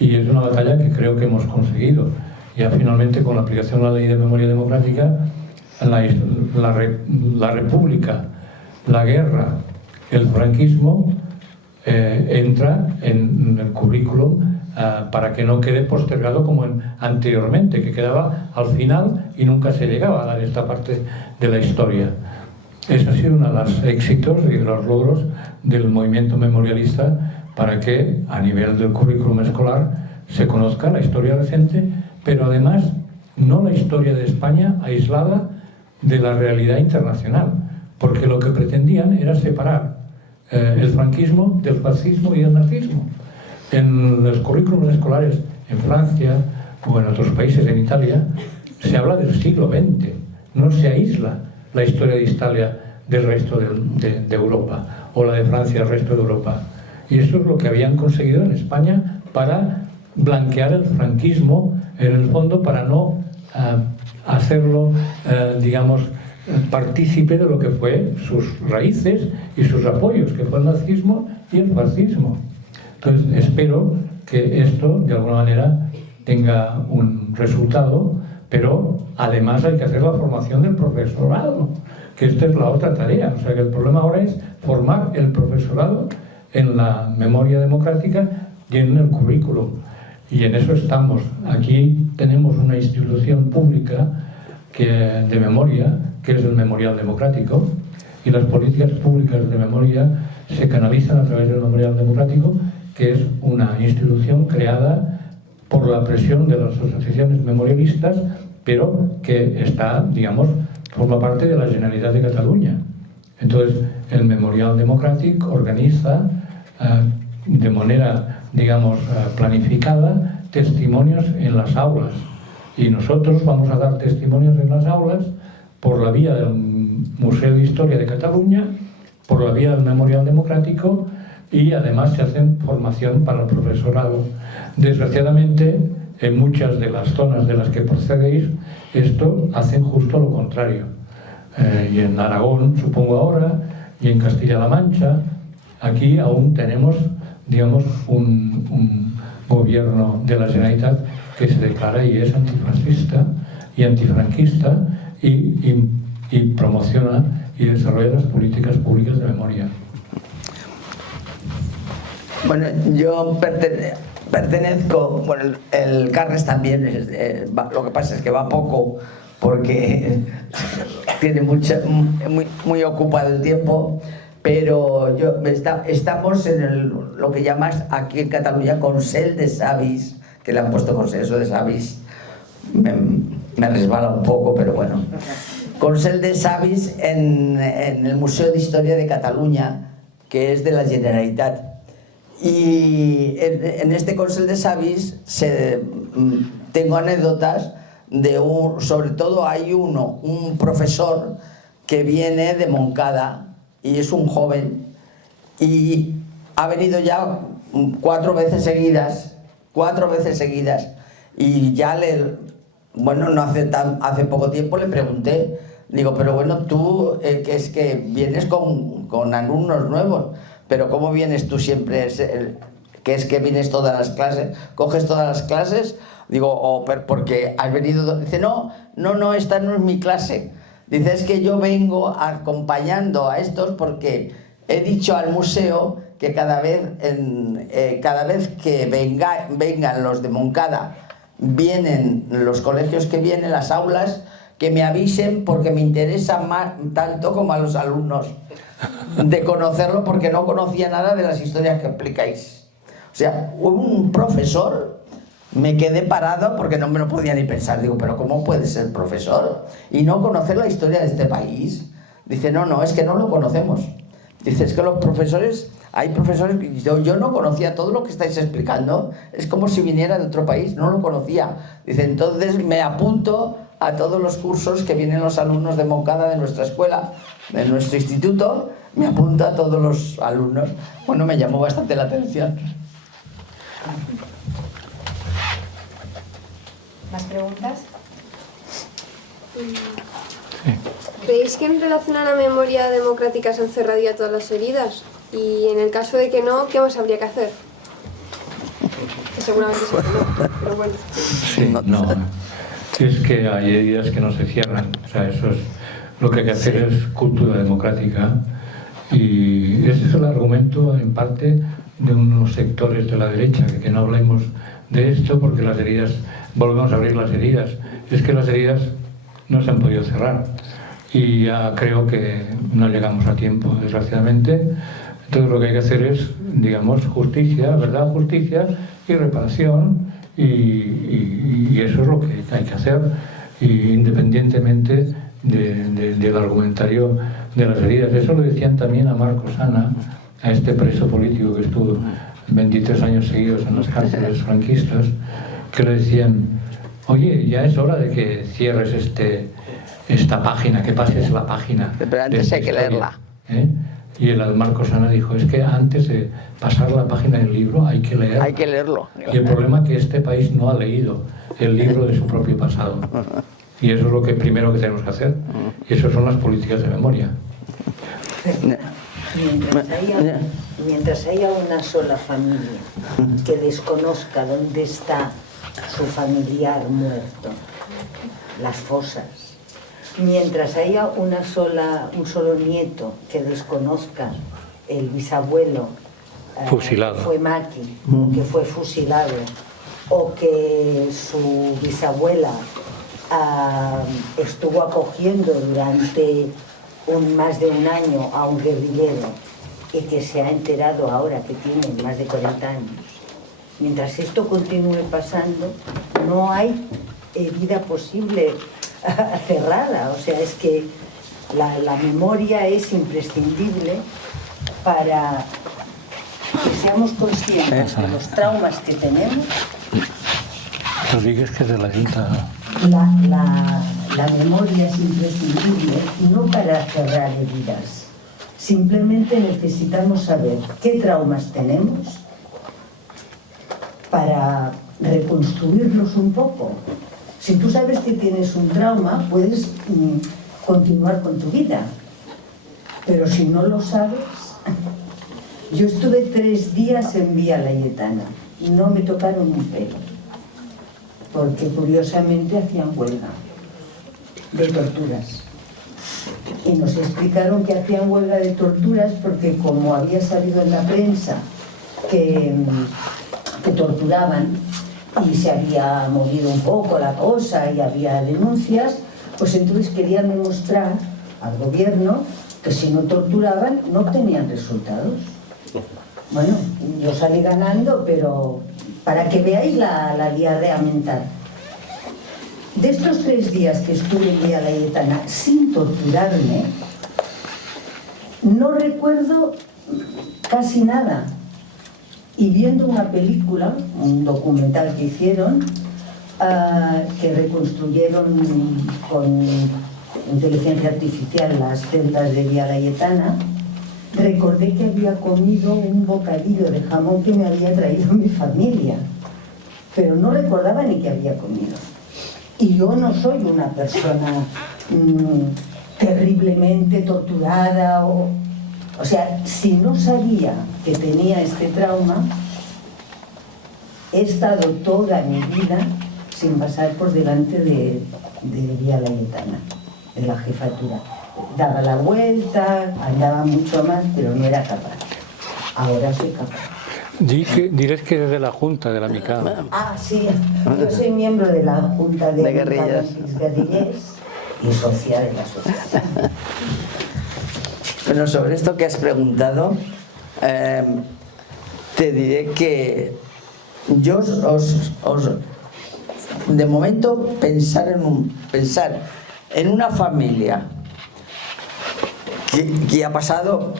Y es una batalla que creo que hemos conseguido. Ya finalmente, con la aplicación de la Ley de Memoria Democrática, la República, la guerra, el franquismo entra en el currículum para que no quede postergado como anteriormente, que quedaba al final y nunca se llegaba a dar esta parte de la historia. Ese ha sido uno de los éxitos y de los logros del movimiento memorialista, para que a nivel del currículum escolar se conozca la historia reciente, pero además no la historia de España aislada de la realidad internacional, porque lo que pretendían era separar el franquismo del fascismo y del nazismo. En los currículums escolares en Francia o en otros países, en Italia, se habla del siglo XX, no se aísla la historia de Italia del resto de Europa, o la de Francia del resto de Europa. Y eso es lo que habían conseguido en España para blanquear el franquismo, en el fondo, para no hacerlo, digamos, partícipe de lo que fue sus raíces y sus apoyos, que fue el nazismo y el fascismo. Entonces espero que esto de alguna manera tenga un resultado, pero además hay que hacer la formación del profesorado, que esta es la otra tarea. O sea que el problema ahora es formar el profesorado en la memoria democrática y en el currículum, y en eso estamos. Aquí tenemos una institución pública de memoria, que es el Memorial Democrático, y las políticas públicas de memoria se canalizan a través del Memorial Democrático, que es una institución creada por la presión de las asociaciones memorialistas, pero que está, digamos, forma parte de la Generalitat de Cataluña. Entonces, el Memorial Democrático organiza de manera, digamos, planificada testimonios en las aulas. Y nosotros vamos a dar testimonios en las aulas por la vía del Museo de Historia de Cataluña, por la vía del Memorial Democrático, y además se hacen formación para el profesorado. Desgraciadamente, en muchas de las zonas de las que procedéis, esto hacen justo lo contrario. Y en Aragón, supongo ahora, y en Castilla-La Mancha, aquí aún tenemos, digamos, un gobierno de la Generalitat que se declara y es antifascista y antifranquista y promociona y desarrolla las políticas públicas de memoria. Bueno, yo pertenezco, bueno, el Carles también, lo que pasa es que va poco porque tiene muy ocupado el tiempo, pero estamos en lo que llamas aquí en Cataluña Consell de Savis, que le han puesto Consejo de Savis, me resbala un poco, pero bueno. Consell de Savis en el Museo de Historia de Cataluña, que es de la Generalitat. Y en este Consell de Savis tengo anécdotas sobre todo hay un profesor que viene de Moncada y es un joven y ha venido ya 4 veces seguidas y ya bueno, no hace poco tiempo le pregunté, digo, pero bueno, tú que es que vienes con alumnos nuevos, pero ¿cómo vienes tú siempre? Que es que vienes todas las clases, coges todas las clases, digo, porque has venido, dice, no, esta no es mi clase, dice, es que yo vengo acompañando a estos porque he dicho al museo que cada vez que vengan los de Moncada, vienen los colegios que vienen, las aulas, que me avisen porque me interesa más tanto como a los alumnos de conocerlo porque no conocía nada de las historias que explicáis. O sea, un profesor, me quedé parado porque no me lo podía ni pensar. Digo, pero ¿cómo puede ser profesor y no conocer la historia de este país? Dice, no, es que no lo conocemos. Dice, es que los profesores, hay profesores que yo no conocía todo lo que estáis explicando, es como si viniera de otro país, no lo conocía. Dice, entonces me apunto a todos los cursos que vienen los alumnos de Moncada, de nuestra escuela, de nuestro instituto, me apunto a todos los alumnos. Bueno, me llamó bastante la atención. ¿Más preguntas? ¿Creéis que en relación a la memoria democrática se han cerrado ya todas las heridas? Y en el caso de que no, ¿qué más habría que hacer? Que seguramente sí que no, pero bueno. Sí, no. Es que hay heridas que no se cierran. O sea, eso es lo que hay que hacer es cultura democrática. Y ese es el argumento, en parte, de unos sectores de la derecha, que no hablemos de esto porque las heridas, volvemos a abrir las heridas. Es que las heridas no se han podido cerrar y ya creo que no llegamos a tiempo, desgraciadamente. Entonces lo que hay que hacer es, digamos, justicia, verdad, justicia y reparación, y eso es lo que hay que hacer, independientemente del argumentario de las heridas. Eso lo decían también a Marcos Ana, a este preso político que estuvo 23 años seguidos en las cárceles franquistas, que le decían, oye, ya es hora de que cierres esta página, que pases la página. Pero antes hay que leerla. Y el Marcos Ana dijo, es que antes de pasar la página del libro hay que leerla. Hay que leerlo. Y el problema es que este país no ha leído el libro de su propio pasado. Y eso es lo primero que tenemos que hacer. Y eso son las políticas de memoria. Mientras haya una sola familia que desconozca dónde está su familiar muerto, las fosas, mientras haya un solo nieto que desconozca el bisabuelo fusilado, que fue maqui, que fue fusilado, o que su bisabuela estuvo acogiendo durante más de un año a un guerrillero y que se ha enterado ahora que tiene más de 40 años. Mientras esto continúe pasando, no hay vida posible cerrada. O sea, es que la memoria es imprescindible para que seamos conscientes de los traumas que tenemos. Rodríguez, que es de la Junta. La memoria es imprescindible no para cerrar heridas. Simplemente necesitamos saber qué traumas tenemos para reconstruirlos un poco. Si tú sabes que tienes un trauma, puedes continuar con tu vida. Pero si no lo sabes... Yo estuve 3 días en Vía Laietana y no me tocaron un pelo, porque curiosamente hacían huelga de torturas. Y nos explicaron que hacían huelga de torturas porque, como había salido en la prensa que torturaban y se había movido un poco la cosa y había denuncias, pues entonces querían demostrar al gobierno que si no torturaban no obtenían resultados. Bueno, yo salí ganando, pero para que veáis la diarrea mental. De estos 3 días que estuve en Vía Laietana sin torturarme, no recuerdo casi nada. Y viendo una película, un documental que hicieron, que reconstruyeron con inteligencia artificial las celdas de Vía Laietana, recordé que había comido un bocadillo de jamón que me había traído mi familia, pero no recordaba ni que había comido. Y yo no soy una persona terriblemente torturada, o sea, si no sabía que tenía este trauma, he estado toda mi vida sin pasar por delante de Vía Laietana, de la jefatura. Daba la vuelta, andaba mucho más, pero no era capaz. Ahora soy capaz. Dirás que eres de la Junta de la MICA. Ah, sí, yo soy miembro de la Junta de Guerrillas y socia de la asociación. Bueno, sobre esto que has preguntado, te diré que yo de momento pensar en una familia que ha pasado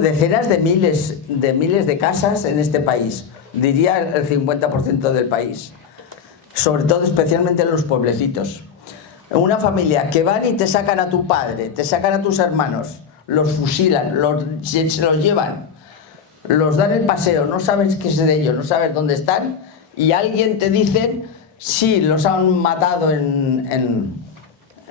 decenas de miles de casas en este país, diría el 50% del país, sobre todo especialmente en los pueblecitos. Una familia que van y te sacan a tu padre, te sacan a tus hermanos, los fusilan, se los llevan, los dan el paseo, no sabes qué es de ellos, no sabes dónde están, y alguien te dice, sí, los han matado en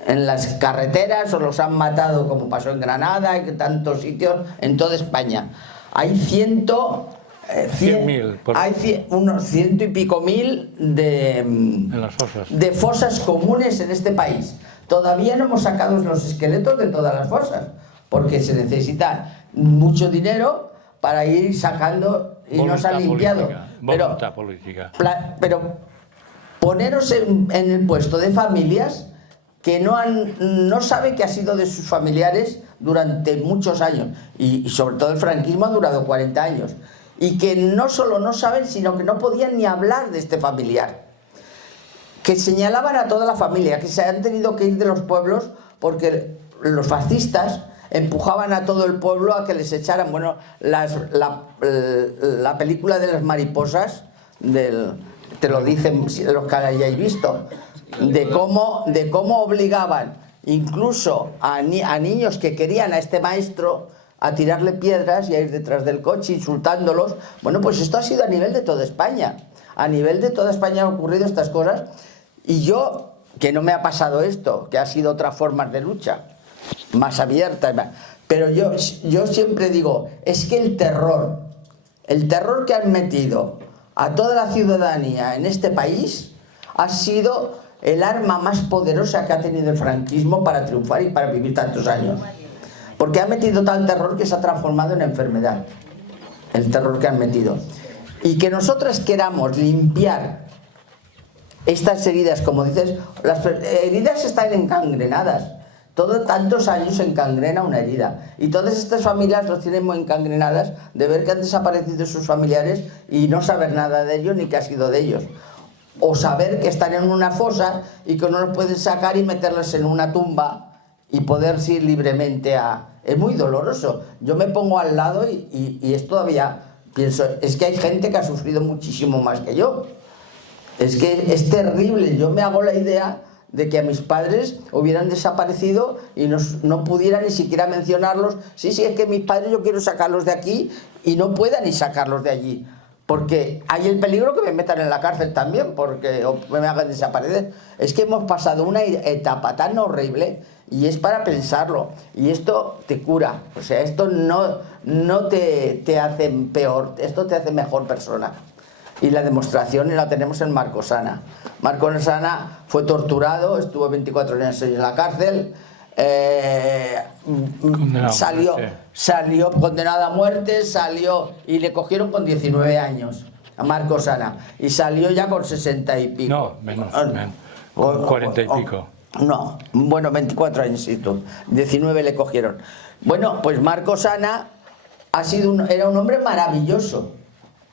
las carreteras, o los han matado como pasó en Granada y en tantos sitios en toda España. Hay 100.000 hay unos 100 y pico mil de fosas comunes en este país. Todavía no hemos sacado los esqueletos de todas las fosas, porque se necesita mucho dinero para ir sacando y no se ha limpiado. Pero poneros en el puesto de familias que no sabe qué ha sido de sus familiares durante muchos años, y sobre todo el franquismo ha durado 40 años, y que no solo no saben, sino que no podían ni hablar de este familiar, que señalaban a toda la familia, que se han tenido que ir de los pueblos porque los fascistas empujaban a todo el pueblo a que les echaran. Bueno, la película de las mariposas, te lo dicen los que hayáis visto, de cómo obligaban incluso a niños que querían a este maestro a tirarle piedras y a ir detrás del coche insultándolos. Bueno, pues esto ha sido a nivel de toda España. A nivel de toda España han ocurrido estas cosas, y yo, que no me ha pasado esto, que ha sido otras formas de lucha más abiertas, pero yo siempre digo, es que el terror que han metido a toda la ciudadanía en este país ha sido el arma más poderosa que ha tenido el franquismo para triunfar y para vivir tantos años. Porque ha metido tal terror que se ha transformado en enfermedad. El terror que han metido. Y que nosotras queramos limpiar estas heridas, como dices, las heridas están encangrenadas. Tantos años se encangrena una herida. Y todas estas familias los tienen muy encangrenadas de ver que han desaparecido sus familiares y no saber nada de ellos ni qué ha sido de ellos. O saber que están en una fosa y que no los pueden sacar y meterlos en una tumba y poder ir libremente a... Es muy doloroso. Yo me pongo al lado y es todavía... Pienso, es que hay gente que ha sufrido muchísimo más que yo. Es que es terrible. Yo me hago la idea de que a mis padres hubieran desaparecido y no pudiera ni siquiera mencionarlos. Sí, es que mis padres yo quiero sacarlos de aquí y no pueda ni sacarlos de allí. Porque hay el peligro que me metan en la cárcel también, porque o me hagan desaparecer. Es que hemos pasado una etapa tan horrible y es para pensarlo. Y esto te cura, o sea, esto no te hace peor, esto te hace mejor persona. Y la demostración la tenemos en Marcos Ana. Marcos Ana fue torturado, estuvo 24 años en la cárcel, salió condenado a muerte, salió y le cogieron con 19 años a Marcos Ana y salió ya con 60 y pico. No, menos, 40 y pico. No, bueno, 24 años, 19 le cogieron. Bueno, pues Marcos Ana era un hombre maravilloso.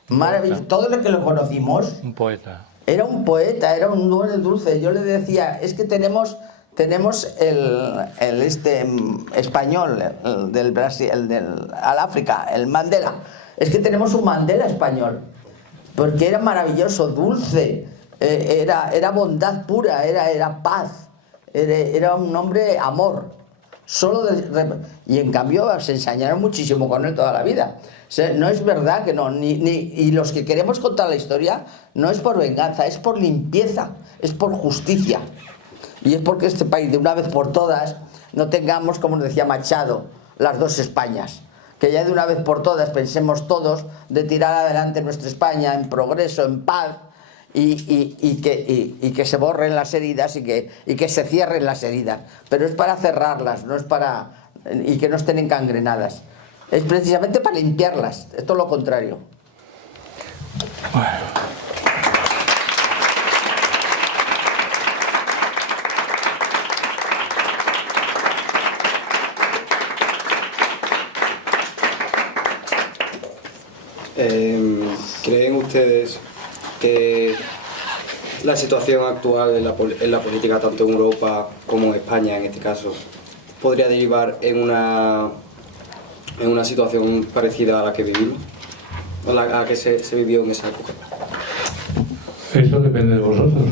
Maravilloso. Todo lo que lo conocimos. Un poeta. Era un poeta, era un hombre dulce. Yo le decía, es que tenemos el español, el del Brasil, al África, el Mandela. Es que tenemos un Mandela español. Porque era maravilloso, dulce, era bondad pura, era paz, era un hombre amor. Y en cambio se ensañaron muchísimo con él toda la vida. O sea, no es verdad que no, y los que queremos contar la historia no es por venganza, es por limpieza, es por justicia. Y es porque este país de una vez por todas no tengamos, como nos decía Machado, las dos Españas. Que ya de una vez por todas pensemos todos de tirar adelante nuestra España en progreso, en paz, y que se borren las heridas y que se cierren las heridas. Pero es para cerrarlas, no es para... y que no estén encangrenadas. Es precisamente para limpiarlas, es todo lo contrario. Bueno. ¿Creen ustedes que la situación actual en la política, tanto en Europa como en España en este caso, podría derivar en una situación parecida a la que vivimos, a la que se vivió en esa época? Eso depende de vosotros.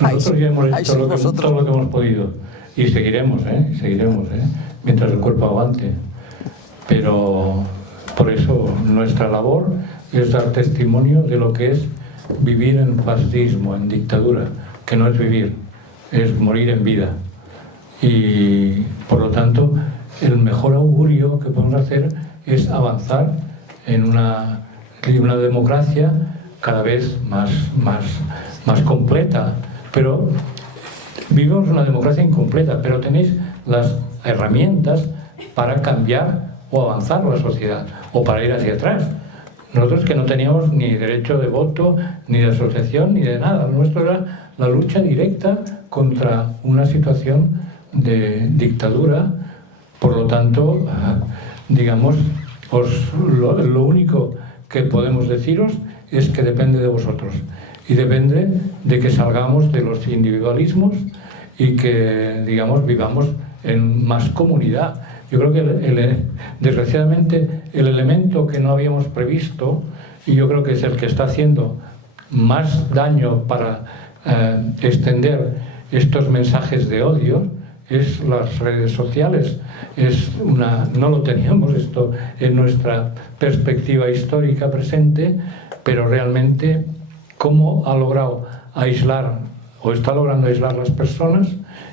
Nosotros ya hemos hecho todo lo que hemos podido y seguiremos, mientras el cuerpo aguante. Pero por eso nuestra labor es dar testimonio de lo que es vivir en fascismo, en dictadura, que no es vivir, es morir en vida. Y por lo tanto, el mejor augurio que podemos hacer es avanzar en una democracia cada vez más completa. Pero vivimos una democracia incompleta, pero tenéis las herramientas para cambiar o avanzar la sociedad, o para ir hacia atrás. Nosotros que no teníamos ni derecho de voto, ni de asociación, ni de nada. Lo nuestro era la lucha directa contra una situación de dictadura. Por lo tanto, digamos, lo único que podemos deciros es que depende de vosotros. Y depende de que salgamos de los individualismos y que, digamos, vivamos en más comunidad. Yo creo que desgraciadamente el elemento que no habíamos previsto, y yo creo que es el que está haciendo más daño para extender estos mensajes de odio, es las redes sociales. No lo teníamos esto en nuestra perspectiva histórica presente, pero realmente cómo ha logrado aislar o está logrando aislar las personas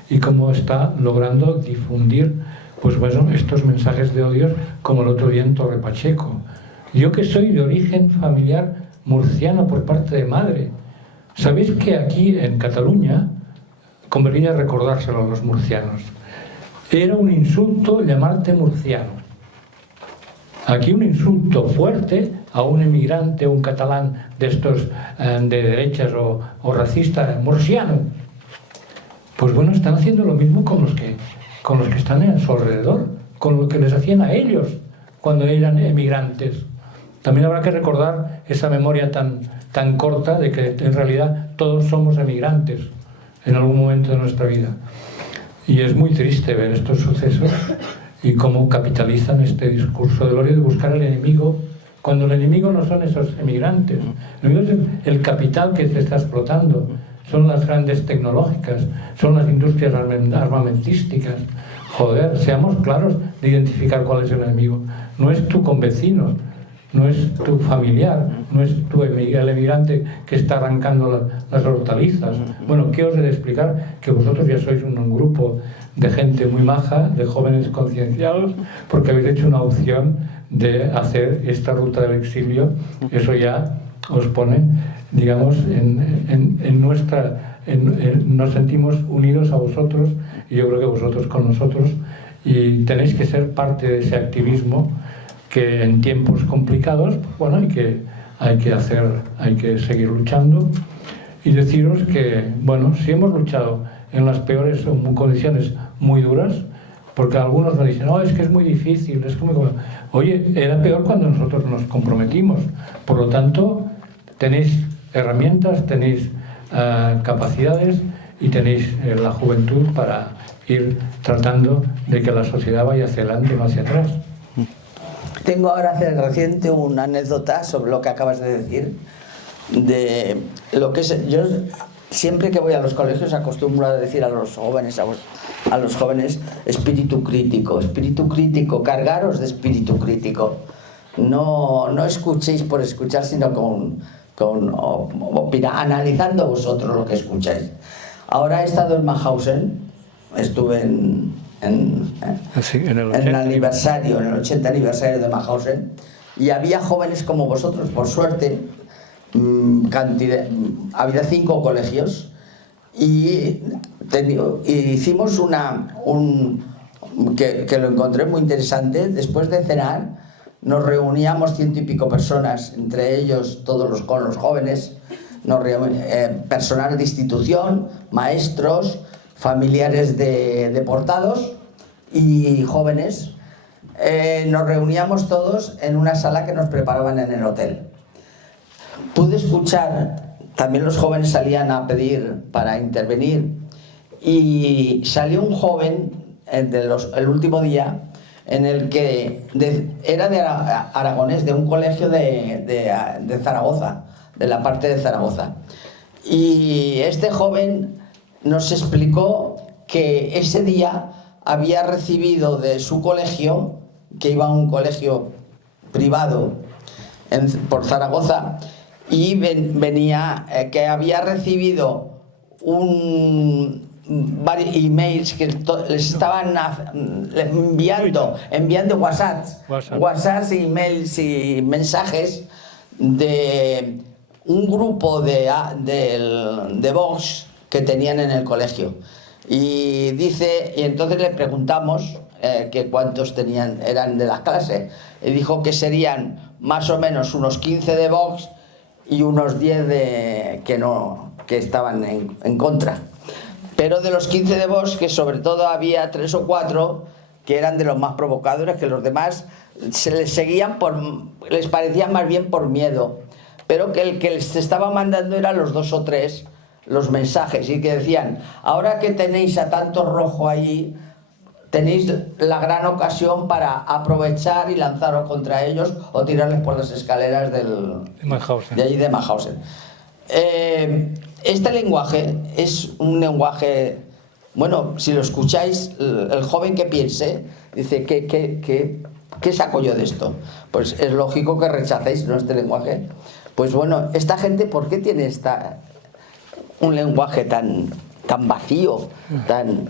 y cómo está logrando difundir pues bueno, estos mensajes de odio, como el otro día en Torre Pacheco. Yo que soy de origen familiar murciano por parte de madre, ¿sabéis que aquí en Cataluña, convenía recordárselo a los murcianos, era un insulto llamarte murciano? Aquí un insulto fuerte a un emigrante, un catalán de estos de derechas o racista, murciano, pues bueno, están haciendo lo mismo con los que están a su alrededor, con lo que les hacían a ellos cuando eran emigrantes. También habrá que recordar esa memoria tan corta de que en realidad todos somos emigrantes en algún momento de nuestra vida. Y es muy triste ver estos sucesos y cómo capitalizan este discurso del odio de buscar al enemigo, cuando el enemigo no son esos emigrantes. El enemigo es el capital que se está explotando, son las grandes tecnológicas, son las industrias armamentísticas. Joder, seamos claros de identificar cuál es el enemigo. No es tu convecino, no es tu familiar, no es el emigrante que está arrancando las hortalizas. Bueno, ¿qué os he de explicar? Que vosotros ya sois un grupo de gente muy maja, de jóvenes concienciados, porque habéis hecho una opción de hacer esta ruta del exilio. Eso ya os pone, digamos, nos sentimos unidos a vosotros, y yo creo que vosotros con nosotros, y tenéis que ser parte de ese activismo que en tiempos complicados, bueno, hay que seguir luchando, y deciros que, bueno, si hemos luchado en las peores condiciones muy duras, porque algunos me dicen, es que es muy difícil, es como... Oye, era peor cuando nosotros nos comprometimos. Por lo tanto, tenéis herramientas, tenéis capacidades y tenéis la juventud para ir tratando de que la sociedad vaya hacia adelante y no hacia atrás. Tengo ahora hace reciente una anécdota sobre lo que acabas de decir, de lo que es... Yo siempre que voy a los colegios acostumbro a decir a los jóvenes, espíritu crítico, cargaros de espíritu crítico. No escuchéis por escuchar, sino analizando vosotros lo que escucháis. Ahora he estado en Mauthausen, estuve en el aniversario, en el 80 aniversario de Mauthausen, y había jóvenes como vosotros, por suerte. Había 5 colegios y hicimos que lo encontré muy interesante. Después de cenar nos reuníamos 100 y pico personas, entre ellos todos con los jóvenes, personal de institución, maestros, familiares de deportados y jóvenes. Nos reuníamos todos en una sala que nos preparaban en el hotel. Pude escuchar, también los jóvenes salían a pedir para intervenir, y salió un joven el último día en el que era de aragonés, de un colegio de Zaragoza, de la parte de Zaragoza. Y este joven nos explicó que ese día había recibido de su colegio, que iba a un colegio privado por Zaragoza, y venía que había recibido varios emails que les estaban enviando WhatsApp, emails y mensajes de un grupo de Vox que tenían en el colegio. Y entonces le preguntamos que cuántos eran de la clase, y dijo que serían más o menos unos 15 de Vox y unos 10 que estaban en contra. Pero de los 15 de Vox, que sobre todo había 3 o 4 que eran de los más provocadores, que los demás se les seguían les parecía más bien por miedo, pero que el que les estaba mandando eran los 2 o 3 los mensajes, y que decían: ahora que tenéis a tanto rojo ahí, tenéis la gran ocasión para aprovechar y lanzaros contra ellos o tirarles por las escaleras de allí de Mauthausen. Este lenguaje es un lenguaje, bueno, si lo escucháis, el joven que piense, dice, ¿qué saco yo de esto? Pues es lógico que rechacéis, ¿no?, este lenguaje. Pues bueno, esta gente, ¿por qué tiene un lenguaje tan vacío, tan...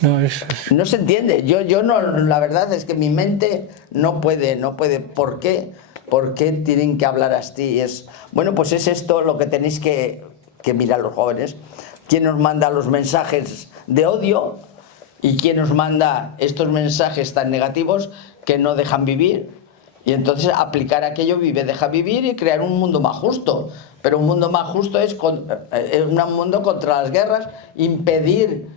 No se entiende. Yo no, la verdad es que mi mente no puede. ¿Por qué? ¿Por qué tienen que hablar así? Bueno, pues es esto lo que tenéis que mirar los jóvenes. ¿Quién nos manda los mensajes de odio? ¿Y quién nos manda estos mensajes tan negativos que no dejan vivir? Y entonces aplicar aquello, vive, deja vivir y crear un mundo más justo. Pero un mundo más justo es un mundo contra las guerras, impedir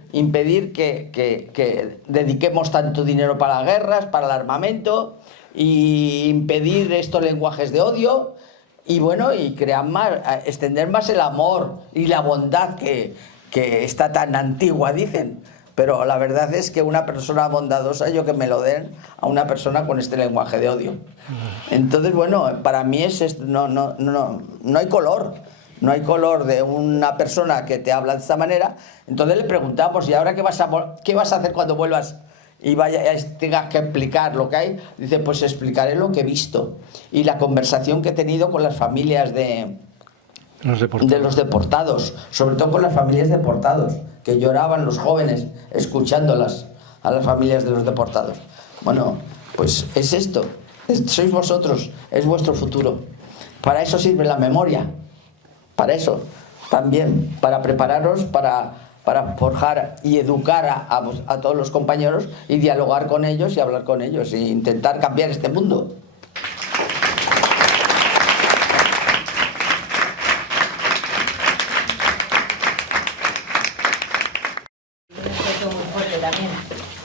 que dediquemos tanto dinero para las guerras, para el armamento, y impedir estos lenguajes de odio, y bueno, y crear más, extender más el amor y la bondad que está tan antigua, dicen. Pero la verdad es que una persona bondadosa, yo que me lo den a una persona con este lenguaje de odio. Entonces, bueno, para mí no hay color. No hay color de una persona que te habla de esta manera. Entonces le preguntamos, ¿y ahora qué vas a hacer cuando vuelvas y tengas que explicar lo que hay? Dice, pues explicaré lo que he visto y la conversación que he tenido con las familias de los deportados, sobre todo con las familias deportados, que lloraban los jóvenes escuchándolas a las familias de los deportados. Bueno, pues es esto, sois vosotros, es vuestro futuro. Para eso sirve la memoria, para eso también, para prepararos, para forjar y educar a todos los compañeros y dialogar con ellos y hablar con ellos e intentar cambiar este mundo.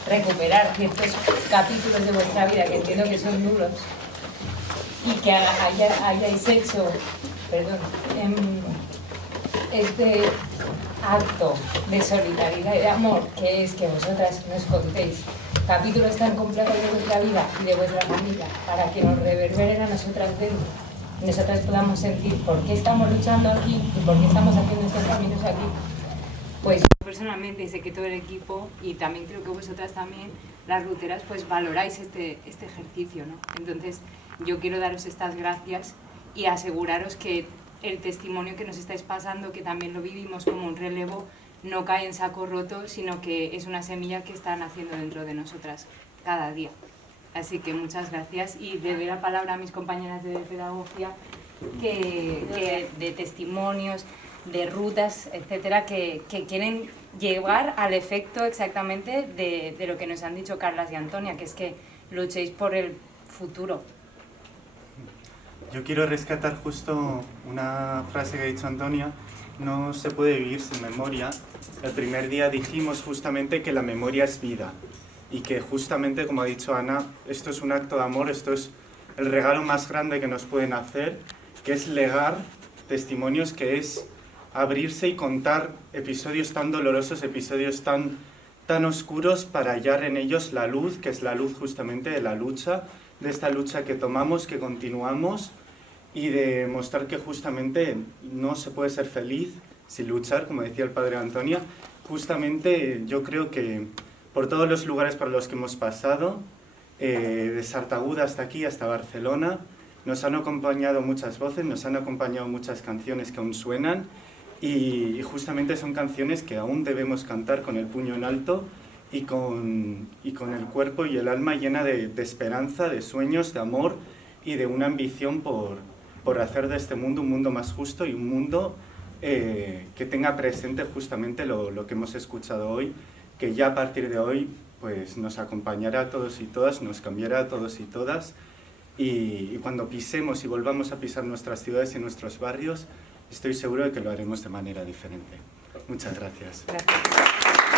Recuperar ciertos capítulos de vuestra vida que entiendo que son duros y que hayáis hecho este acto de solidaridad y de amor, que es que vosotras nos contéis capítulos tan complejos de vuestra vida y de vuestra familia para que nos reverberen a nosotras dentro, nosotras podamos sentir por qué estamos luchando aquí y por qué estamos haciendo estos caminos aquí. Pues personalmente sé que todo el equipo, y también creo que vosotras también, las ruteras, pues valoráis este ejercicio, ¿no? Entonces yo quiero daros estas gracias y aseguraros que el testimonio que nos estáis pasando, que también lo vivimos como un relevo, no cae en saco roto, sino que es una semilla que está naciendo dentro de nosotras cada día. Así que muchas gracias, y le doy la palabra a mis compañeras de pedagogía de testimonios, de rutas, etcétera, que quieren llevar al efecto exactamente de lo que nos han dicho Carlas y Antonia, que es que luchéis por el futuro. Yo quiero rescatar justo una frase que ha dicho Antonia: no se puede vivir sin memoria. El primer día dijimos justamente que la memoria es vida y que justamente, como ha dicho Ana, esto es un acto de amor, esto es el regalo más grande que nos pueden hacer, que es legar testimonios, que es abrirse y contar episodios tan dolorosos, episodios tan oscuros, para hallar en ellos la luz, que es la luz justamente de la lucha, de esta lucha que tomamos, que continuamos, y de mostrar que justamente no se puede ser feliz sin luchar, como decía el padre Antonia. Justamente yo creo que por todos los lugares por los que hemos pasado, de Sartaguda hasta aquí, hasta Barcelona, nos han acompañado muchas voces, nos han acompañado muchas canciones que aún suenan, y justamente son canciones que aún debemos cantar con el puño en alto y con el cuerpo y el alma llena de esperanza, de sueños, de amor y de una ambición por hacer de este mundo un mundo más justo y un mundo que tenga presente justamente lo que hemos escuchado hoy, que ya a partir de hoy pues nos acompañará a todos y todas, nos cambiará a todos y todas, y cuando pisemos y volvamos a pisar nuestras ciudades y nuestros barrios, estoy seguro de que lo haremos de manera diferente. Muchas gracias. Gracias.